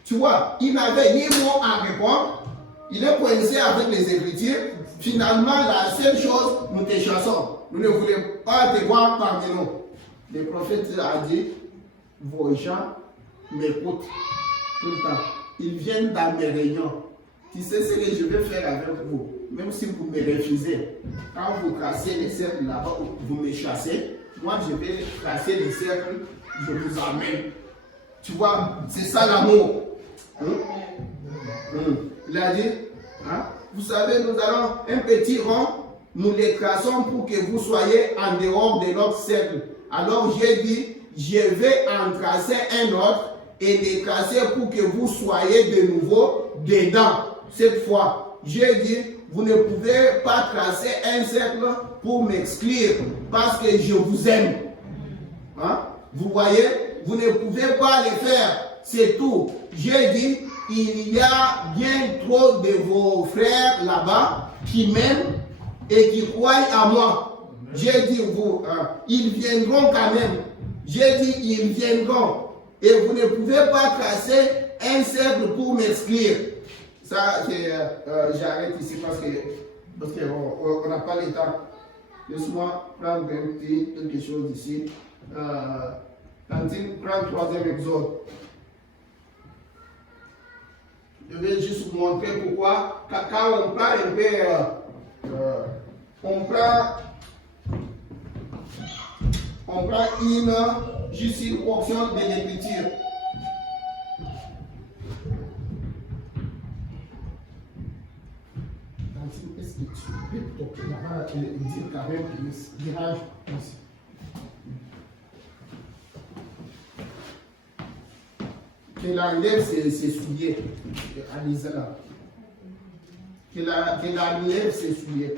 Tu vois, il n'avait ni mot à répondre, il est coincé avec les Écritures. Finalement, la seule chose, nous te chassons. Nous ne voulons pas te voir parmi nous. Le prophète a dit, vos gens m'écoutent tout le temps. Ils viennent dans mes réunions. Tu sais ce que je vais faire avec vous. Même si vous me refusez. Quand vous cassez les cercles là-bas, vous me chassez. Moi, je vais casser les cercles, je vous amène. Tu vois, c'est ça l'amour. Il a dit, vous savez, nous allons un petit rond, nous les traçons pour que vous soyez en dehors de notre cercle. Alors j'ai dit, je vais en tracer un autre et les tracer pour que vous soyez de nouveau dedans. Cette fois, j'ai dit, vous ne pouvez pas tracer un cercle pour m'exclure parce que je vous aime. Vous voyez, vous ne pouvez pas le faire. C'est tout. J'ai dit, il y a bien trop de vos frères là-bas qui m'aiment et qui croient à moi. J'ai dit, ils viendront quand même. J'ai dit, ils viendront. Et vous ne pouvez pas tracer un cercle pour m'exclure. Ça, j'arrête ici parce qu'on n'a pas le temps. Laisse-moi prendre quelque chose ici. Quand il prend le troisième exode. Je vais juste vous montrer pourquoi. Quand on prend un peu, on prend juste une portion de l'écriture. Est-ce que tu peux là-bas dire quand même le virage aussi? Qu'elle enlève ses souliers. Alisa là. Qu'elle enlève ses souliers.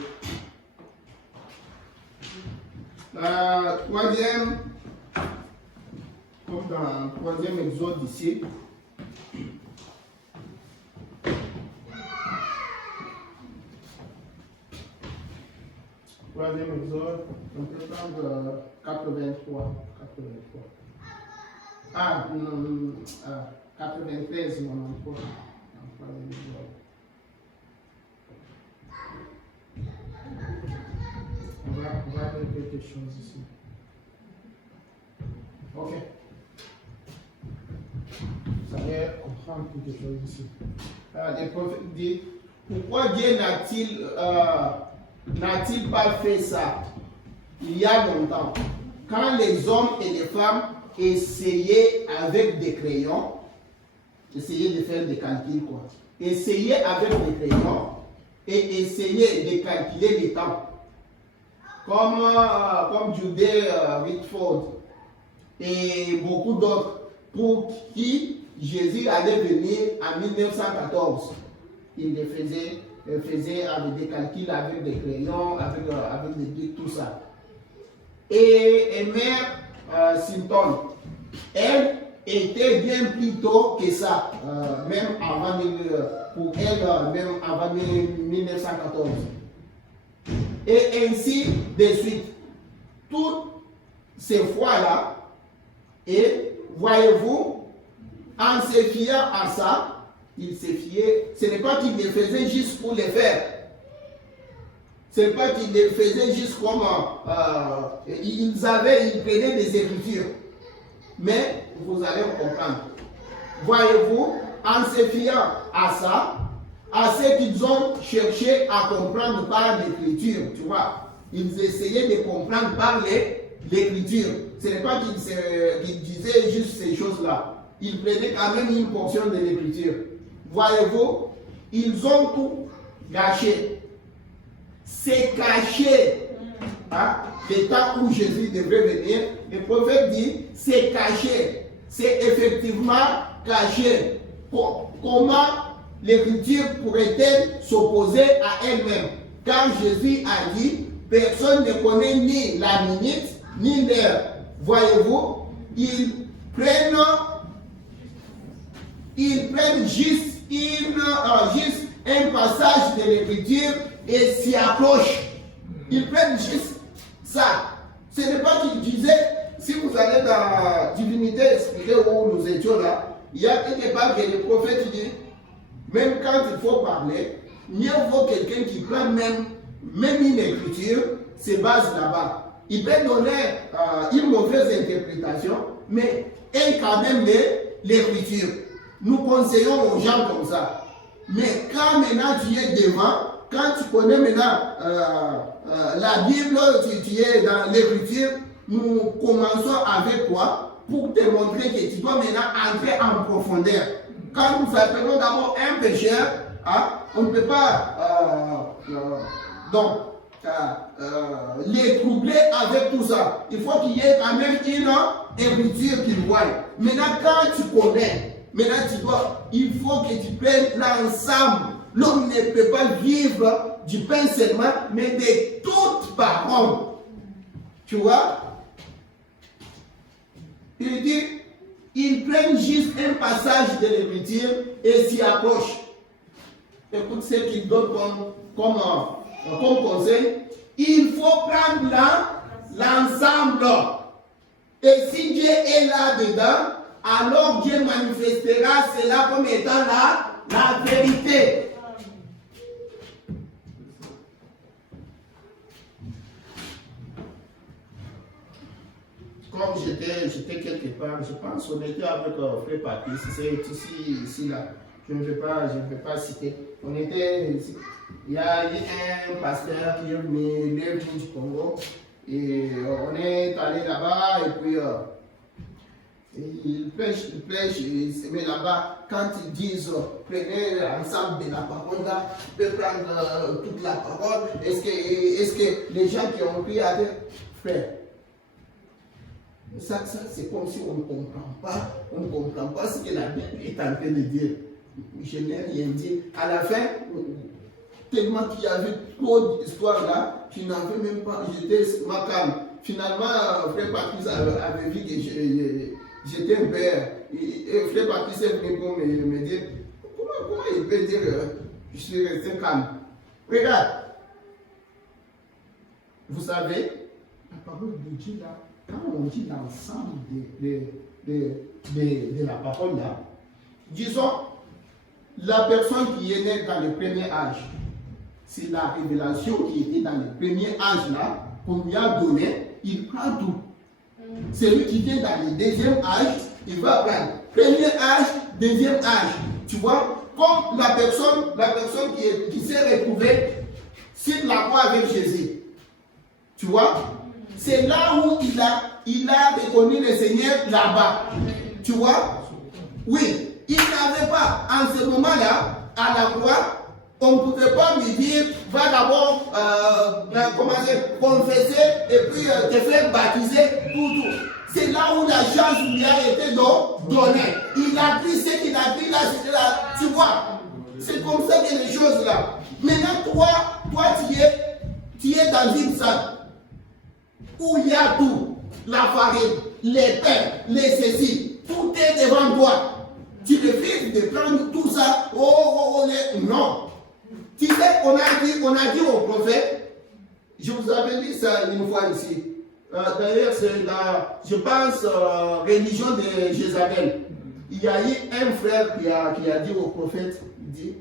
Troisième, comme dans le troisième exode ici. Troisième exode, on peut prendre 83. Ah, non, 93, 93. On va faire quelque chose ici. Ok. Ça va comprendre quelque chose ici. Les prophètes disent, pourquoi Dieu n'a-t-il pas fait ça il y a longtemps, quand les hommes et les femmes essayaient avec des crayons, essayaient de faire des calculs quoi, essayaient avec des crayons et essayaient de calculer les temps, comme Judith Whitford et beaucoup d'autres, pour qui Jésus allait venir en 1914. Il les faisait avec des calculs, avec des crayons, avec des trucs, tout ça. Et Mère Simpson, elle était bien plus tôt que ça, même avant, pour elle, même avant 1914. Et ainsi de suite. Toutes ces fois-là, et voyez-vous, en se fiant à ça, il se fiait, ce n'est pas qu'il les faisait juste pour les faire. Ce n'est pas qu'ils les faisaient juste comme ils prenaient des écritures. Mais vous allez comprendre. Voyez-vous, en se fiant à ça, à ce qu'ils ont cherché à comprendre par l'écriture, tu vois, ils essayaient de comprendre par l'écriture. Ce n'est pas qu'ils disaient juste ces choses-là. Ils prenaient quand même une portion de l'écriture. Voyez-vous, ils ont tout gâché. C'est caché. Hein? Le temps où Jésus devrait venir, le prophète dit, c'est caché. C'est effectivement caché. Comment l'écriture pourrait-elle s'opposer à elle-même? Quand Jésus a dit, personne ne connaît ni la minute, ni l'heure. Voyez-vous, ils prennent juste un passage de l'écriture et s'y accrochent. Ils prennent juste ça. Ce n'est pas qu'ils disaient, si vous allez dans la divinité expliquée où nous étions là, il y a quelque part que le prophète dit, même quand il faut parler, mieux vaut quelqu'un qui prend même une écriture, se base là-bas. Il peut donner une mauvaise interprétation, mais elle quand même l'écriture. Nous conseillons aux gens comme ça. Mais quand maintenant tu es devant, quand tu connais maintenant la Bible, tu es dans l'écriture, nous commençons avec toi pour te montrer que tu dois maintenant entrer en profondeur. Quand nous appelons d'abord un pécheur, hein, on ne peut pas les troubler avec tout ça. Il faut qu'il y ait quand même une écriture qu'ils voient. Maintenant, quand tu connais, il faut que tu prennes l'ensemble. L'homme ne peut pas vivre du pain seulement, mais de toutes paroles. Tu vois? Il dit, ils prennent juste un passage de l'écriture et s'y accrochent. Écoute ce qu'il donne comme conseil. Il faut prendre l'ensemble. Et si Dieu est là-dedans, alors Dieu manifestera cela comme étant la vérité. Comme j'étais quelque part, je pense qu'on était avec Frère Patrice, c'est ici là. je ne vais pas citer. Il y a un pasteur qui est venu du Congo et on est allé là-bas et puis il prêche, il se met là-bas. Quand ils disent prenez ensemble de la parole là, vous pouvez prendre toute la parole. Est-ce que les gens qui ont pris à dire, frère, ça c'est comme si on ne comprend pas ce que la Bible est en train de dire. Je n'ai rien dit. À la fin, tellement qu'il y avait trop d'histoires là, tu n'avais même pas, j'étais calme. Finalement, frère Patrice avait vu que j'étais un père. Et frère Patrice est venu pour me dire, comment il peut dire, je suis resté calme. Regarde, vous savez, la parole de Dieu là, quand on dit l'ensemble de la parole là, disons, la personne qui est née dans le premier âge, c'est la révélation qui était dans le premier âge là, qu'on lui a donné, il prend tout. Celui qui vient dans le deuxième âge, il va prendre premier âge, deuxième âge. Tu vois, comme la personne qui s'est retrouvée sur la croix avec Jésus. Tu vois, c'est là où il a reconnu le Seigneur là-bas. Tu vois, oui, il n'avait pas, en ce moment-là, à la croix, on ne pouvait pas lui dire, va d'abord confesser et puis te faire baptiser, tout. C'est là où la chance lui a été donnée. Il a pris ce qu'il a pris là, c'était là. Tu vois, c'est comme ça que les choses là. Maintenant, toi tu es dans une salle où il y a tout. La farine, les pains, les ceci, tout est devant toi. Tu refuses de prendre tout ça. Non. Tu sais, on a dit au prophète, je vous avais dit ça une fois ici. D'ailleurs, c'est la, je pense, religion de Jézabel. Il y a eu un frère qui a dit au prophète, il dit,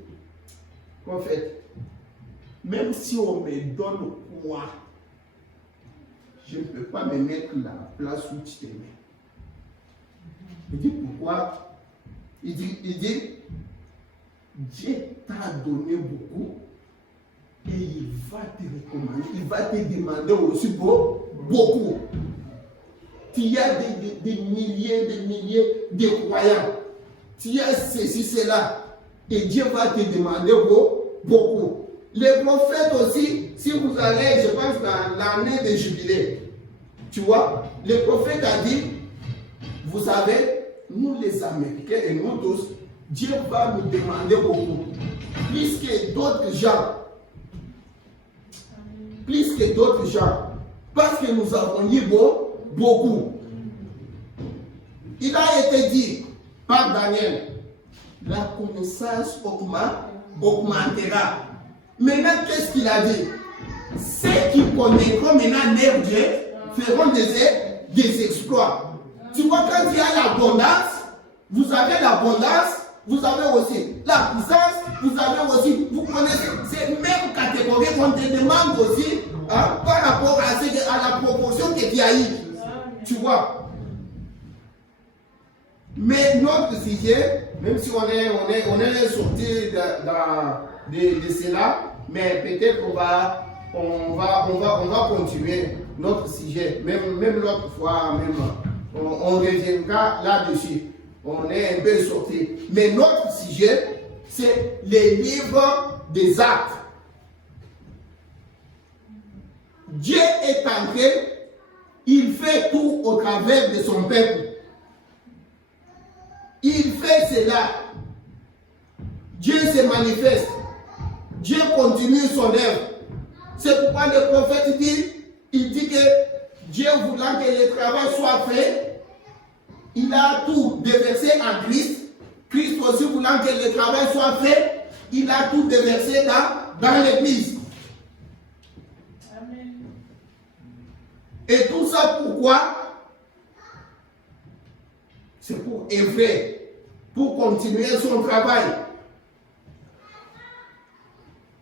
prophète, même si on me donne quoi, je ne peux pas me mettre la place où tu te mets. Il dit, pourquoi? Il dit, Dieu t'a donné beaucoup et il va te recommander, il va te demander aussi beaucoup. Tu as des milliers de croyants. Tu as ceci, cela. Et Dieu va te demander beaucoup. Les prophètes aussi, si vous allez, je pense, dans l'année de jubilé, tu vois, le prophète a dit, vous savez, nous les Américains et nous tous, Dieu va nous demander beaucoup. Plus que d'autres gens. Plus que d'autres gens. Parce que nous avons eu beaucoup. Il a été dit par Daniel, la connaissance augmentera. Maintenant, qu'est-ce qu'il a dit? Ceux qui connaîtront maintenant leur Dieu feront des exploits. Tu vois, quand il y a l'abondance, vous avez l'abondance, vous avez aussi la puissance, vous avez aussi, vous connaissez ces mêmes catégories qu'on te demande aussi par rapport à la proportion que tu as eu. Tu vois. Mais notre sujet, même si on est sorti de cela, mais peut-être on va continuer notre sujet. Même l'autre fois, on reviendra là-dessus. On est un peu sorti. Mais notre sujet, c'est les livres des actes. Dieu est entré, il fait tout au travers de son peuple. Il fait cela. Dieu se manifeste. Dieu continue son œuvre. C'est pourquoi le prophète dit que Dieu voulant que le travail soit fait, il a tout déversé en Christ. Christ aussi voulant que le travail soit fait, il a tout déversé dans l'Église. Amen. Et tout ça pourquoi? C'est pour œuvrer, pour continuer son travail.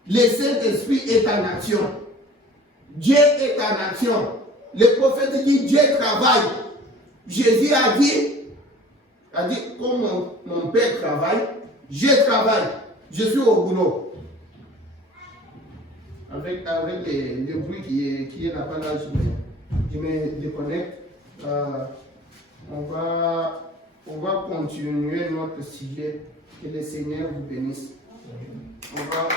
Le Saint-Esprit est en action. Dieu est en action. Le prophète dit Dieu travaille. Jésus a dit comme mon Père travaille, Je travaille. Je suis au boulot. Avec le bruit qui est là-bas, là, je me déconnecte. On va continuer notre sujet. Que le Seigneur vous bénisse. On va